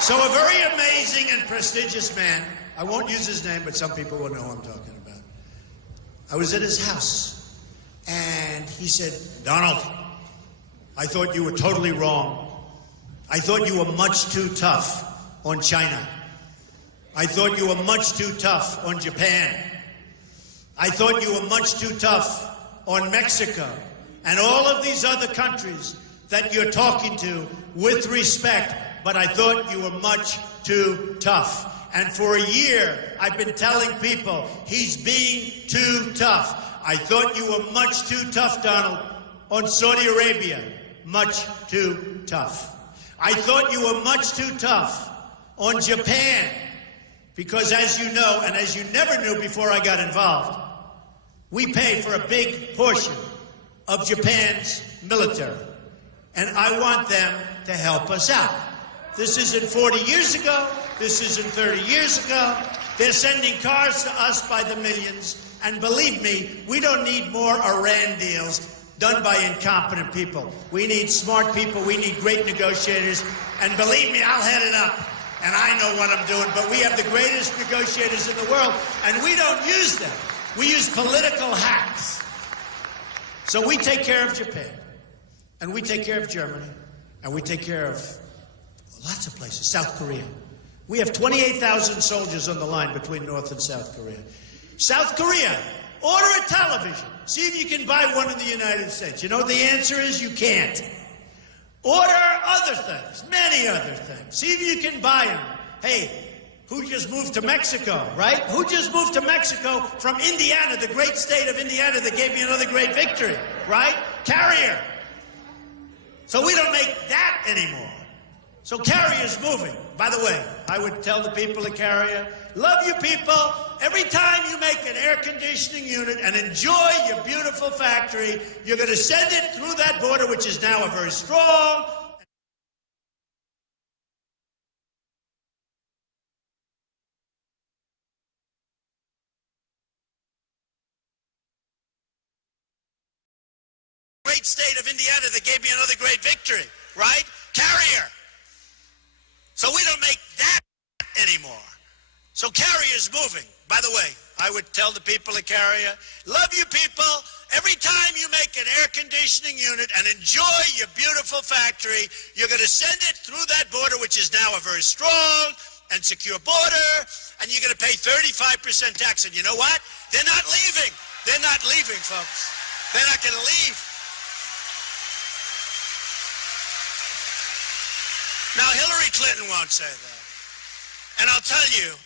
So a very amazing and prestigious man, I won't use his name, but some people will know who I'm talking about. I was at his house, and he said, Donald, I thought you were totally wrong. I thought you were much too tough on China. I thought you were much too tough on Japan. I thought you were much too tough on Mexico and all of these other countries that you're talking to with respect, but I thought you were much too tough. And for a year, I've been telling people he's being too tough. I thought you were much too tough, Donald, on Saudi Arabia. Much too tough. I thought you were much too tough on Japan, because as you know, and as you never knew before I got involved, we pay for a big portion of Japan's military. And I want them to help us out. This isn't 40 years ago. This isn't 30 years ago. They're sending cars to us by the millions. And believe me, we don't need more Iran deals done by incompetent people. We need smart people. We need great negotiators. And believe me, I'll head it up. And I know what I'm doing. But we have the greatest negotiators in the world. And we don't use them. We use political hacks. So we take care of Japan. And we take care of Germany. And we take care of lots of places. South Korea. We have 28,000 soldiers on the line between North and South Korea. South Korea, order a television. See if you can buy one in the United States. You know what the answer is? You can't. Order other things, many other things. See if you can buy them. Hey, who just moved to Mexico, right? Who just moved to Mexico from Indiana, the great state of Indiana that gave me another great victory, right? Carrier. So we don't make that anymore. So Carrier's moving. By the way, I would tell the people at Carrier, love you people. Every time you make an air conditioning unit and enjoy your beautiful factory, you're going to send it through that border, which is now a very strong. Great state of Indiana that gave me another great victory, right? Carrier. So we don't make that anymore. So Carrier's moving. By the way, I would tell the people at Carrier, love you people. Every time you make an air conditioning unit and enjoy your beautiful factory, you're going to send it through that border, which is now a very strong and secure border, and you're going to pay 35% tax. And you know what? They're not leaving. They're not leaving, folks. They're not going to leave. Now, Hillary Clinton won't say that. And I'll tell you,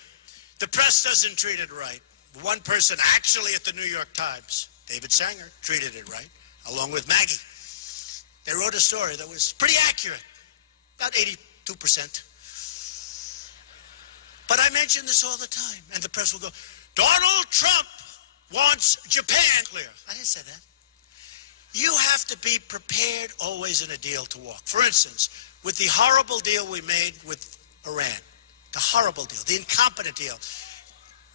the press doesn't treat it right. One person actually at the New York Times, David Sanger, treated it right, along with Maggie. They wrote a story that was pretty accurate, about 82%. But I mention this all the time, and the press will go, Donald Trump wants Japan clear. I didn't say that. You have to be prepared always in a deal to walk. For instance, with the horrible deal we made with Iran, the horrible deal, the incompetent deal,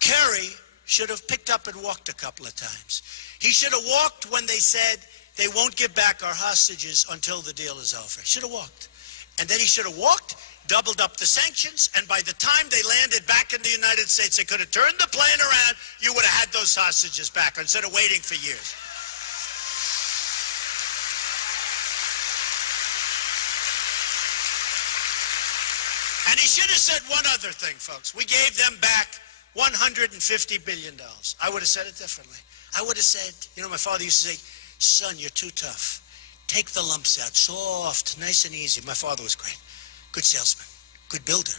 Kerry should have picked up and walked a couple of times. He should have walked when they said they won't give back our hostages until the deal is over. Should have walked. And then he should have walked, doubled up the sanctions, and by the time they landed back in the United States, they could have turned the plane around. You would have had those hostages back instead of waiting for years. And he should have said one other thing, folks. We gave them back $150 billion. I would have said it differently. I would have said, you know, my father used to say, son, you're too tough. Take the lumps out, soft, nice and easy. My father was great. Good salesman, good builder.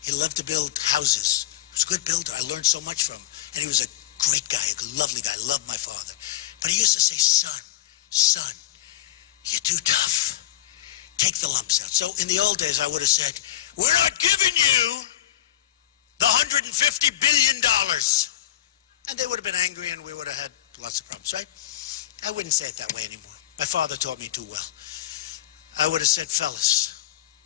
He loved to build houses. He was a good builder. I learned so much from him. And he was a great guy, a lovely guy. Loved my father. But he used to say, son, you're too tough. Take the lumps out. So in the old days, I would have said, we're not giving you the $150 billion. And they would have been angry and we would have had lots of problems, right? I wouldn't say it that way anymore. My father taught me too well. I would have said, fellas,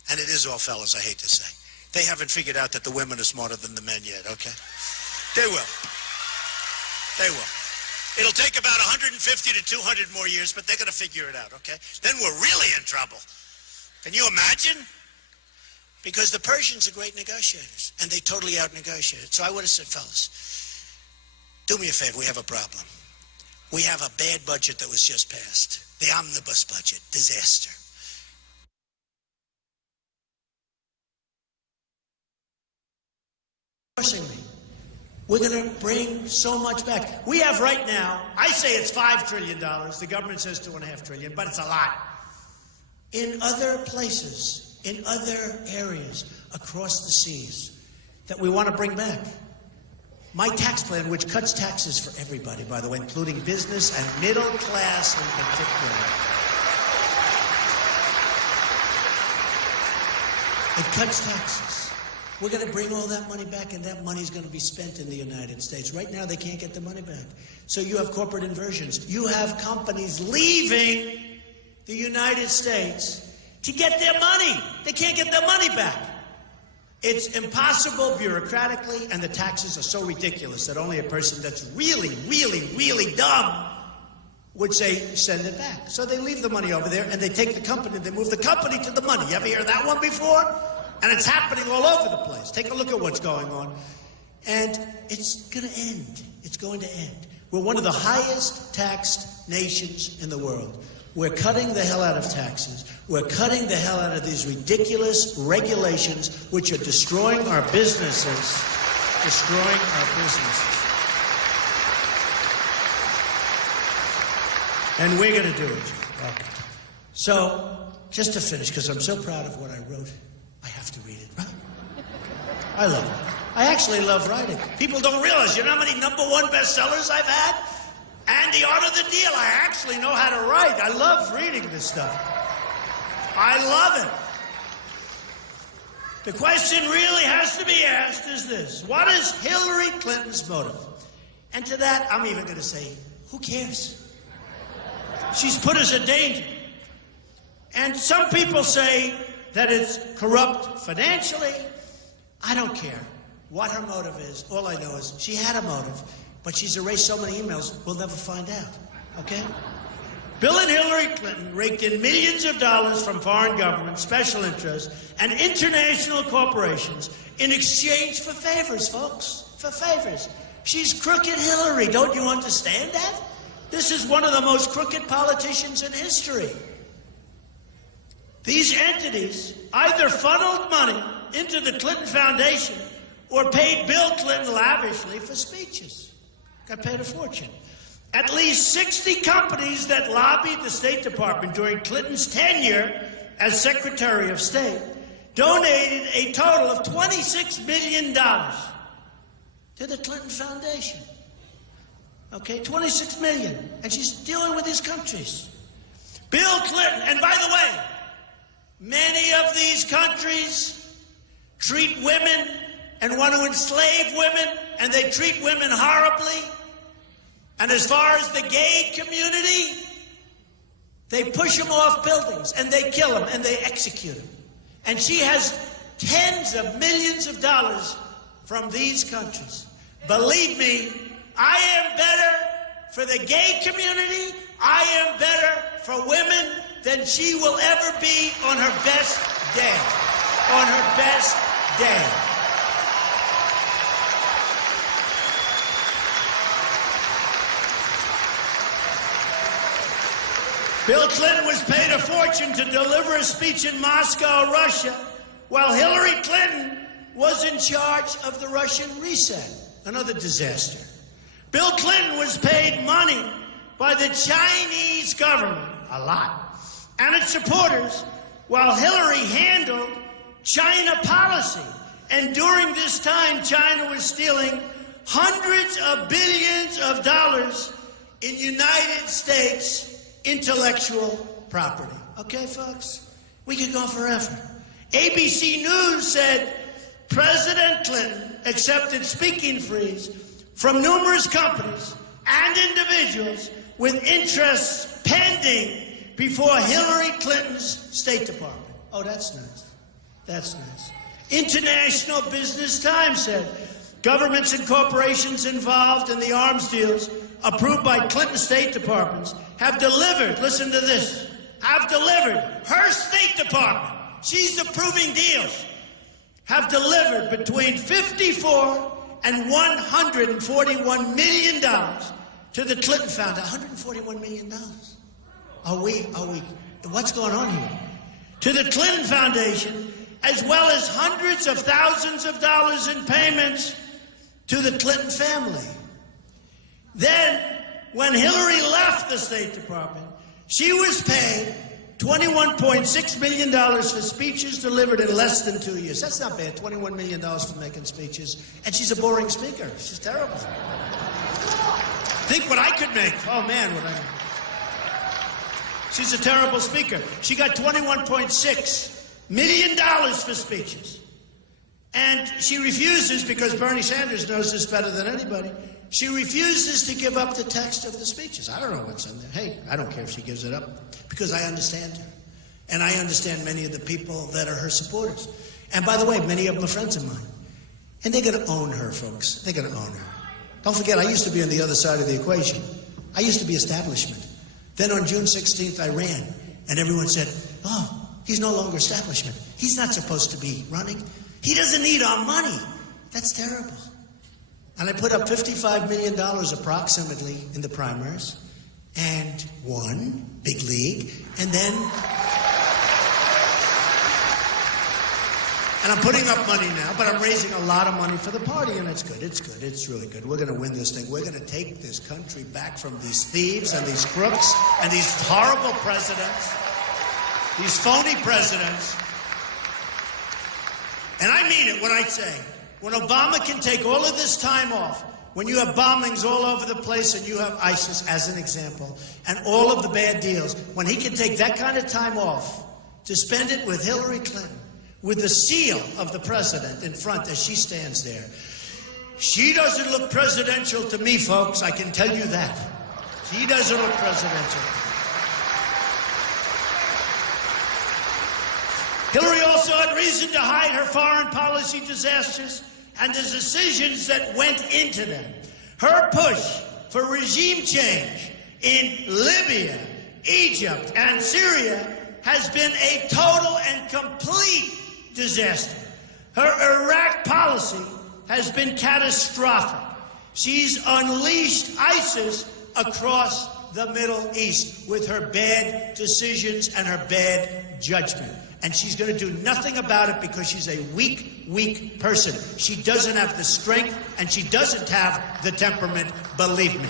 and it is all fellas, I hate to say. They haven't figured out that the women are smarter than the men yet, okay? They will. They will. It'll take about 150 to 200 more years, but they're going to figure it out, okay? Then we're really in trouble. Can you imagine? Because the Persians are great negotiators, and they totally out-negotiated. So I would have said, fellas, do me a favor, we have a problem. We have a bad budget that was just passed. The omnibus budget, disaster. Forcing me. We're going to bring so much back. We have right now, I say it's $5 trillion. The government says $2.5 trillion, but it's a lot. In other places, in other areas across the seas that we want to bring back. My tax plan, which cuts taxes for everybody, by the way, including business and middle class in particular. It cuts taxes. We're going to bring all that money back, and that money is going to be spent in the United States. Right now, they can't get the money back. So you have corporate inversions. You have companies leaving the United States to get their money. They can't get their money back. It's impossible bureaucratically, and the taxes are so ridiculous that only a person that's really, really, really dumb would say, send it back. So they leave the money over there, and they take the company, they move the company to the money. You ever hear that one before? And it's happening all over the place. Take a look at what's going on. And it's going to end. It's going to end. We're one of the highest taxed nations in the world. We're cutting the hell out of taxes. We're cutting the hell out of these ridiculous regulations which are destroying our businesses. Destroying our businesses. And we're going to do it. Okay. So, just to finish, because I'm so proud of what I wrote, I have to read it. I love it. I actually love writing. People don't realize, you know how many #1 bestsellers I've had? And the art of the deal. I actually know how to write. I love reading this stuff. I love it. The question really has to be asked is this. What is Hillary Clinton's motive? And to that, I'm even going to say, who cares? She's put us in danger. And some people say that it's corrupt financially. I don't care what her motive is. All I know is she had a motive. But she's erased so many emails, we'll never find out, okay? Bill and Hillary Clinton raked in millions of dollars from foreign governments, special interests, and international corporations in exchange for favors, folks, for favors. She's crooked Hillary, don't you understand that? This is one of the most crooked politicians in history. These entities either funneled money into the Clinton Foundation or paid Bill Clinton lavishly for speeches. Got paid a fortune. At least 60 companies that lobbied the State Department during Clinton's tenure as Secretary of State donated a total of $26 million to the Clinton Foundation. Okay, $26 million. And she's dealing with these countries. Bill Clinton, and by the way, many of these countries treat women and want to enslave women, and they treat women horribly. And as far as the gay community, they push them off buildings, and they kill them, and they execute them. And she has tens of millions of dollars from these countries. Believe me, I am better for the gay community. I am better for women than she will ever be on her best day. On her best day. Bill Clinton was paid a fortune to deliver a speech in Moscow, Russia, while Hillary Clinton was in charge of the Russian reset. Another disaster. Bill Clinton was paid money by the Chinese government, a lot, and its supporters, while Hillary handled China policy. And during this time, China was stealing hundreds of billions of dollars in United States intellectual property. Okay, folks? We could go forever. ABC News said President Clinton accepted speaking fees from numerous companies and individuals with interests pending before Hillary Clinton's State Department. Oh, that's nice. That's nice. International Business Times said governments and corporations involved in the arms deals approved by Clinton State Departments have delivered, listen to this, have delivered, her State Department, she's approving deals, have delivered between $54 and $141 million to the Clinton Foundation. $141 million. Are we, what's going on here? To the Clinton Foundation, as well as hundreds of thousands of dollars in payments to the Clinton family. Then, when Hillary left the State Department, she was paid $21.6 million for speeches delivered in less than 2 years. That's not bad, $21 million for making speeches. And she's a boring speaker. She's terrible. Think what I could make. Oh, man, what I... She's a terrible speaker. She got $21.6 million for speeches. And she refuses, because Bernie Sanders knows this better than anybody, she refuses to give up the text of the speeches. I don't know what's in there. Hey, I don't care if she gives it up, because I understand her. And I understand many of the people that are her supporters. And by the way, many of them are friends of mine. And they're going to own her, folks. They're going to own her. Don't forget, I used to be on the other side of the equation. I used to be establishment. Then on June 16th, I ran. And everyone said, oh, he's no longer establishment. He's not supposed to be running. He doesn't need our money. That's terrible. And I put up $55 million approximately in the primaries and won, big league, and then... And I'm putting up money now, but I'm raising a lot of money for the party, and it's good, it's good, it's really good. We're going to win this thing. We're going to take this country back from these thieves and these crooks and these horrible presidents, these phony presidents. And I mean it when I say, when Obama can take all of this time off, when you have bombings all over the place and you have ISIS as an example, and all of the bad deals, when he can take that kind of time off to spend it with Hillary Clinton, with the seal of the president in front as she stands there. She doesn't look presidential to me, folks, I can tell you that. She doesn't look presidential. Hillary also had reason to hide her foreign policy disasters and the decisions that went into them. Her push for regime change in Libya, Egypt, and Syria has been a total and complete disaster. Her Iraq policy has been catastrophic. She's unleashed ISIS across the Middle East with her bad decisions and her bad judgment. And she's going to do nothing about it because she's a weak, weak person. She doesn't have the strength and she doesn't have the temperament, believe me.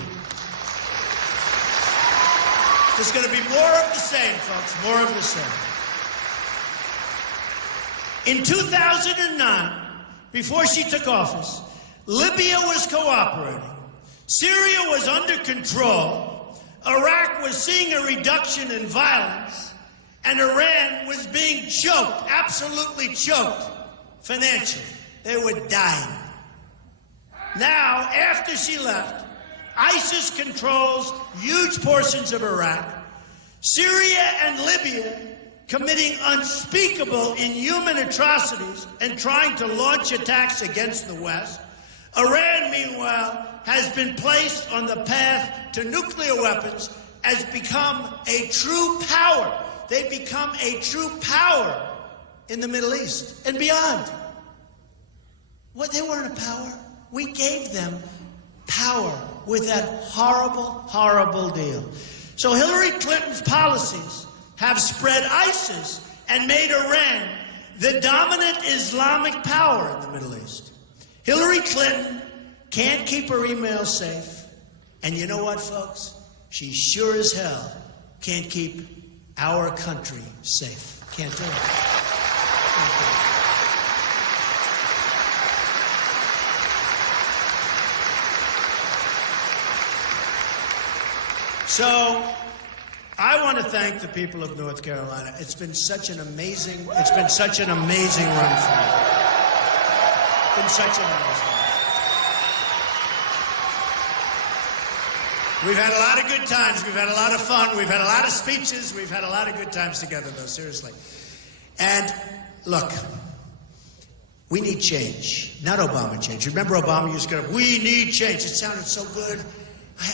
There's going to be more of the same, folks, more of the same. In 2009, before she took office, Libya was cooperating. Syria was under control. Iraq was seeing a reduction in violence. And Iran was being choked, absolutely choked, financially. They were dying. Now, after she left, ISIS controls huge portions of Iraq. Syria and Libya committing unspeakable, inhuman atrocities and trying to launch attacks against the West. Iran, meanwhile, has been placed on the path to nuclear weapons, has become a true power. They become a true power in the Middle East and beyond. Well, they weren't a power. We gave them power with that horrible, horrible deal. So Hillary Clinton's policies have spread ISIS and made Iran the dominant Islamic power in the Middle East. Hillary Clinton can't keep her emails safe. And you know what, folks? She sure as hell can't keep our country safe. Can't do it. Can't do it. So, I want to thank the people of North Carolina. It's been such an amazing run for me. It's been such an amazing run. We've had a lot of good times. We've had a lot of fun. We've had a lot of speeches. We've had a lot of good times together, though, seriously. And, look, we need change, not Obama change. Remember Obama used to go, we need change. It sounded so good.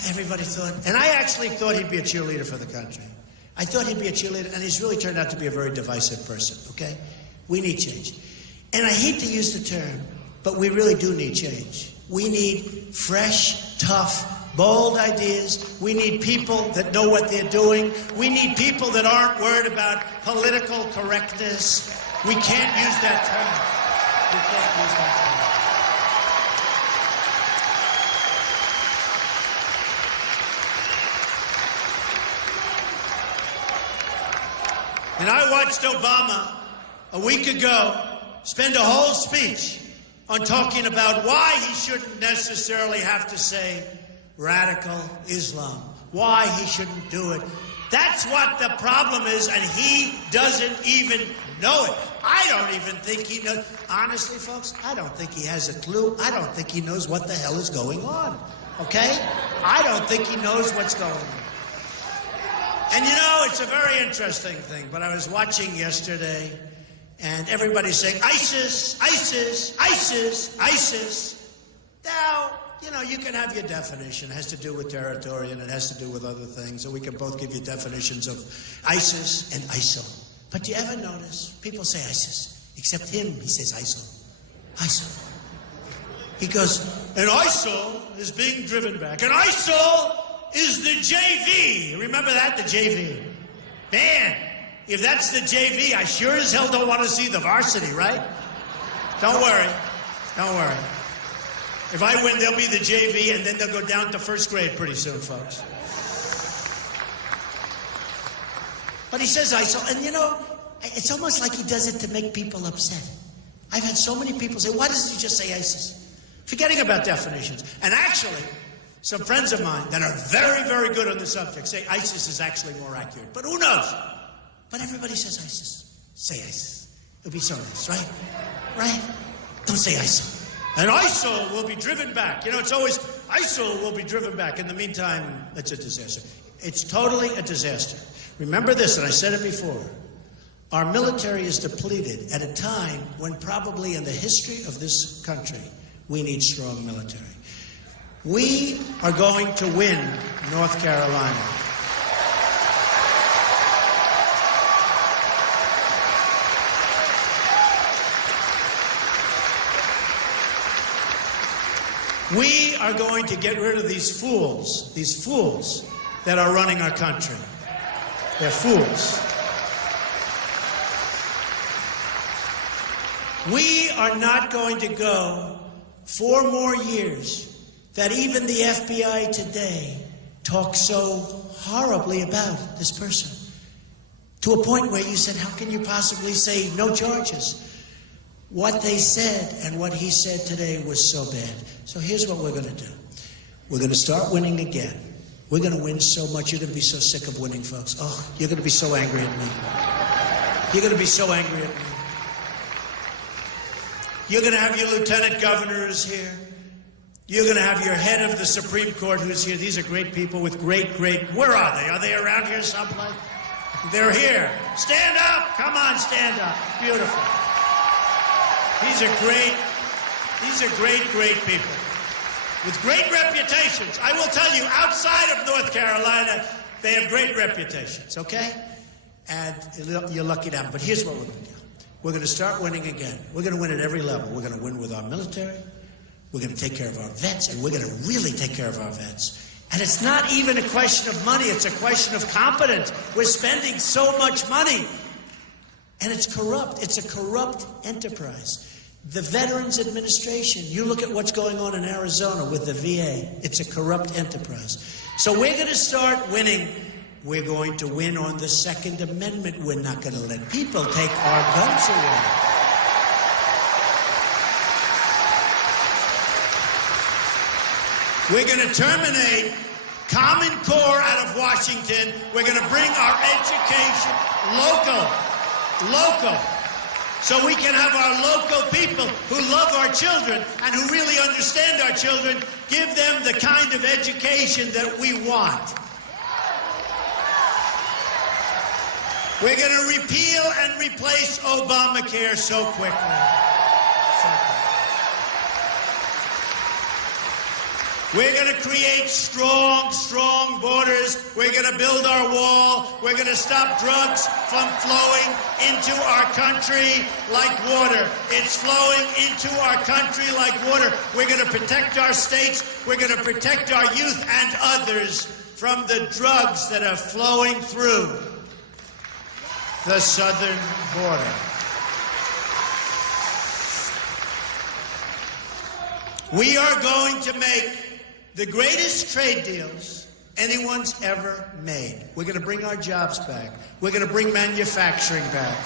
Everybody thought, and I actually thought he'd be a cheerleader for the country. I thought he'd be a cheerleader, and he's really turned out to be a very divisive person, okay? We need change. And I hate to use the term, but we really do need change. We need fresh, tough, bold ideas. We need people that know what they're doing. We need people that aren't worried about political correctness. We can't use that term. We can't use that term. And I watched Obama a week ago spend a whole speech on talking about why he shouldn't necessarily have to say radical Islam, why he shouldn't do it. That's what the problem is, and he doesn't even know it. I don't even think he knows. Honestly, folks, I don't think he has a clue. I don't think he knows what the hell is going on, okay? I don't think he knows what's going on. And you know, it's a very interesting thing, but I was watching yesterday, and everybody's saying, ISIS, ISIS, ISIS, ISIS. Now, you know, you can have your definition. It has to do with territory, and it has to do with other things, and we can both give you definitions of ISIS and ISIL. But do you ever notice, people say ISIS, except him, he says ISIL. ISIL. He goes, and ISIL is being driven back, and ISIL is the JV. Remember that, the JV? Man, if that's the JV, I sure as hell don't want to see the varsity, right? Don't worry. Don't worry. If I win, they'll be the JV, and then they'll go down to first grade pretty soon, folks. But he says ISIL, and you know, it's almost like he does it to make people upset. I've had so many people say, why doesn't he just say ISIS? Forgetting about definitions. And actually, some friends of mine that are very, very good on the subject say ISIS is actually more accurate. But who knows? But everybody says ISIS. Say ISIS. It'll be so nice, right? Right? Don't say ISIL. And ISIL will be driven back. You know, it's always, ISIL will be driven back. In the meantime, it's a disaster. It's totally a disaster. Remember this, and I said it before. Our military is depleted at a time when probably in the history of this country, we need strong military. We are going to win North Carolina. We are going to get rid of these fools that are running our country. They're fools. We are not going to go 4 more years that even the FBI today talks so horribly about this person. To a point where you said, how can you possibly say no charges? What they said and what he said today was so bad. So here's what we're going to do. We're going to start winning again. We're going to win so much. You're going to be so sick of winning, folks. Oh, you're going to be so angry at me. You're going to be so angry at me. You're going to have your lieutenant governors here. You're going to have your head of the Supreme Court who's here. These are great people with great... Where are they? Are they around here someplace? They're here. Stand up. Come on, stand up. Beautiful. These are great people. With great reputations. I will tell you, outside of North Carolina, they have great reputations, okay? And you're lucky to have them. But here's what we're going to do. We're going to start winning again. We're going to win at every level. We're going to win with our military. We're going to take care of our vets, and we're going to really take care of our vets. And it's not even a question of money. It's a question of competence. We're spending so much money. And it's corrupt. It's a corrupt enterprise. The Veterans Administration, you look at what's going on in Arizona with the VA. It's a corrupt enterprise. So we're going to start winning. We're going to win on the Second Amendment. We're not going to let people take our guns away. We're going to terminate Common Core out of Washington. We're going to bring our education local, so we can have our local people who love our children and who really understand our children, give them the kind of education that we want. We're going to repeal and replace Obamacare so quickly. We're going to create strong borders. We're going to build our wall. We're going to stop drugs from flowing into our country like water. It's flowing into our country like water. We're going to protect our states. We're going to protect our youth and others from the drugs that are flowing through the southern border. We are going to make the greatest trade deals anyone's ever made. We're going to bring our jobs back. We're going to bring manufacturing back.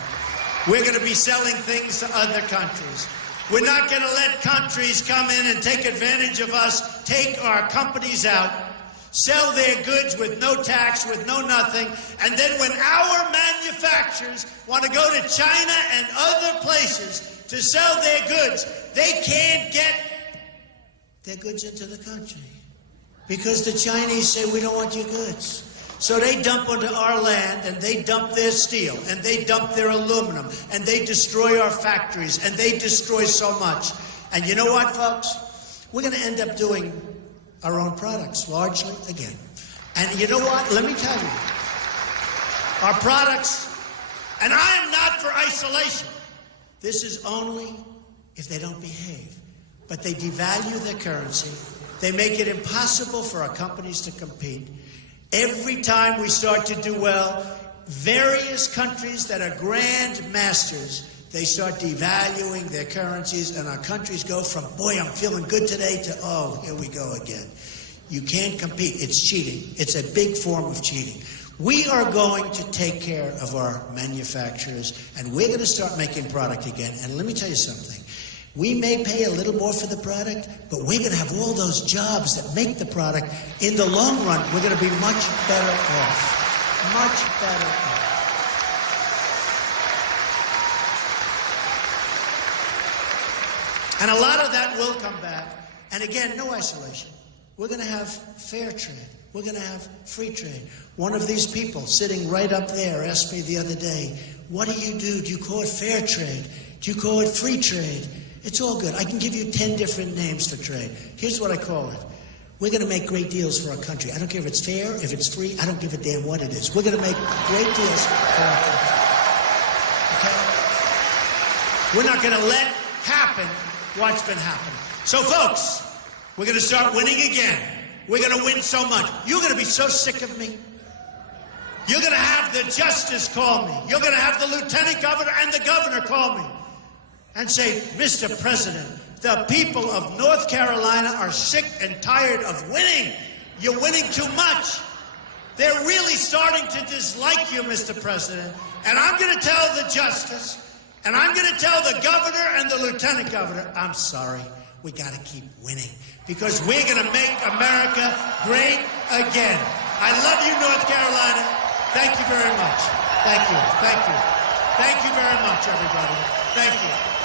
We're going to be selling things to other countries. We're not going to let countries come in and take advantage of us, take our companies out, sell their goods with no tax, with no nothing, and then when our manufacturers want to go to China and other places to sell their goods, they can't get their goods into the country because the Chinese say, we don't want your goods. So they dump onto our land, and they dump their steel, and they dump their aluminum, and they destroy our factories, and they destroy so much. And you know what, folks? We're going to end up doing our own products, largely, again. And you know what? Let me tell you, our products, and I am not for isolation. This is only if they don't behave. But they devalue their currency. They make it impossible for our companies to compete. Every time we start to do well, various countries that are grand masters, they start devaluing their currencies, and our countries go from, boy, I'm feeling good today, to, oh, here we go again. You can't compete. It's cheating. It's a big form of cheating. We are going to take care of our manufacturers, and we're going to start making product again. And let me tell you something. We may pay a little more for the product, but we're going to have all those jobs that make the product. In the long run, we're going to be much better off. Much better off. And a lot of that will come back. And again, no isolation. We're going to have fair trade. We're going to have free trade. One of these people sitting right up there asked me the other day, what do? Do you call it fair trade? Do you call it free trade? It's all good. I can give you 10 different names for trade. Here's what I call it. We're going to make great deals for our country. I don't care if it's fair, if it's free. I don't give a damn what it is. We're going to make great deals for our country. Okay? We're not going to let happen what's been happening. So, folks, we're going to start winning again. We're going to win so much. You're going to be so sick of me. You're going to have the justice call me. You're going to have the lieutenant governor and the governor call me and say, Mr. President, the people of North Carolina are sick and tired of winning. You're winning too much. They're really starting to dislike you, Mr. President. And I'm going to tell the justice, and I'm going to tell the governor and the lieutenant governor, I'm sorry, we got to keep winning because we're going to make America great again. I love you, North Carolina. Thank you very much. Thank you. Thank you. Thank you very much, everybody. Thank you.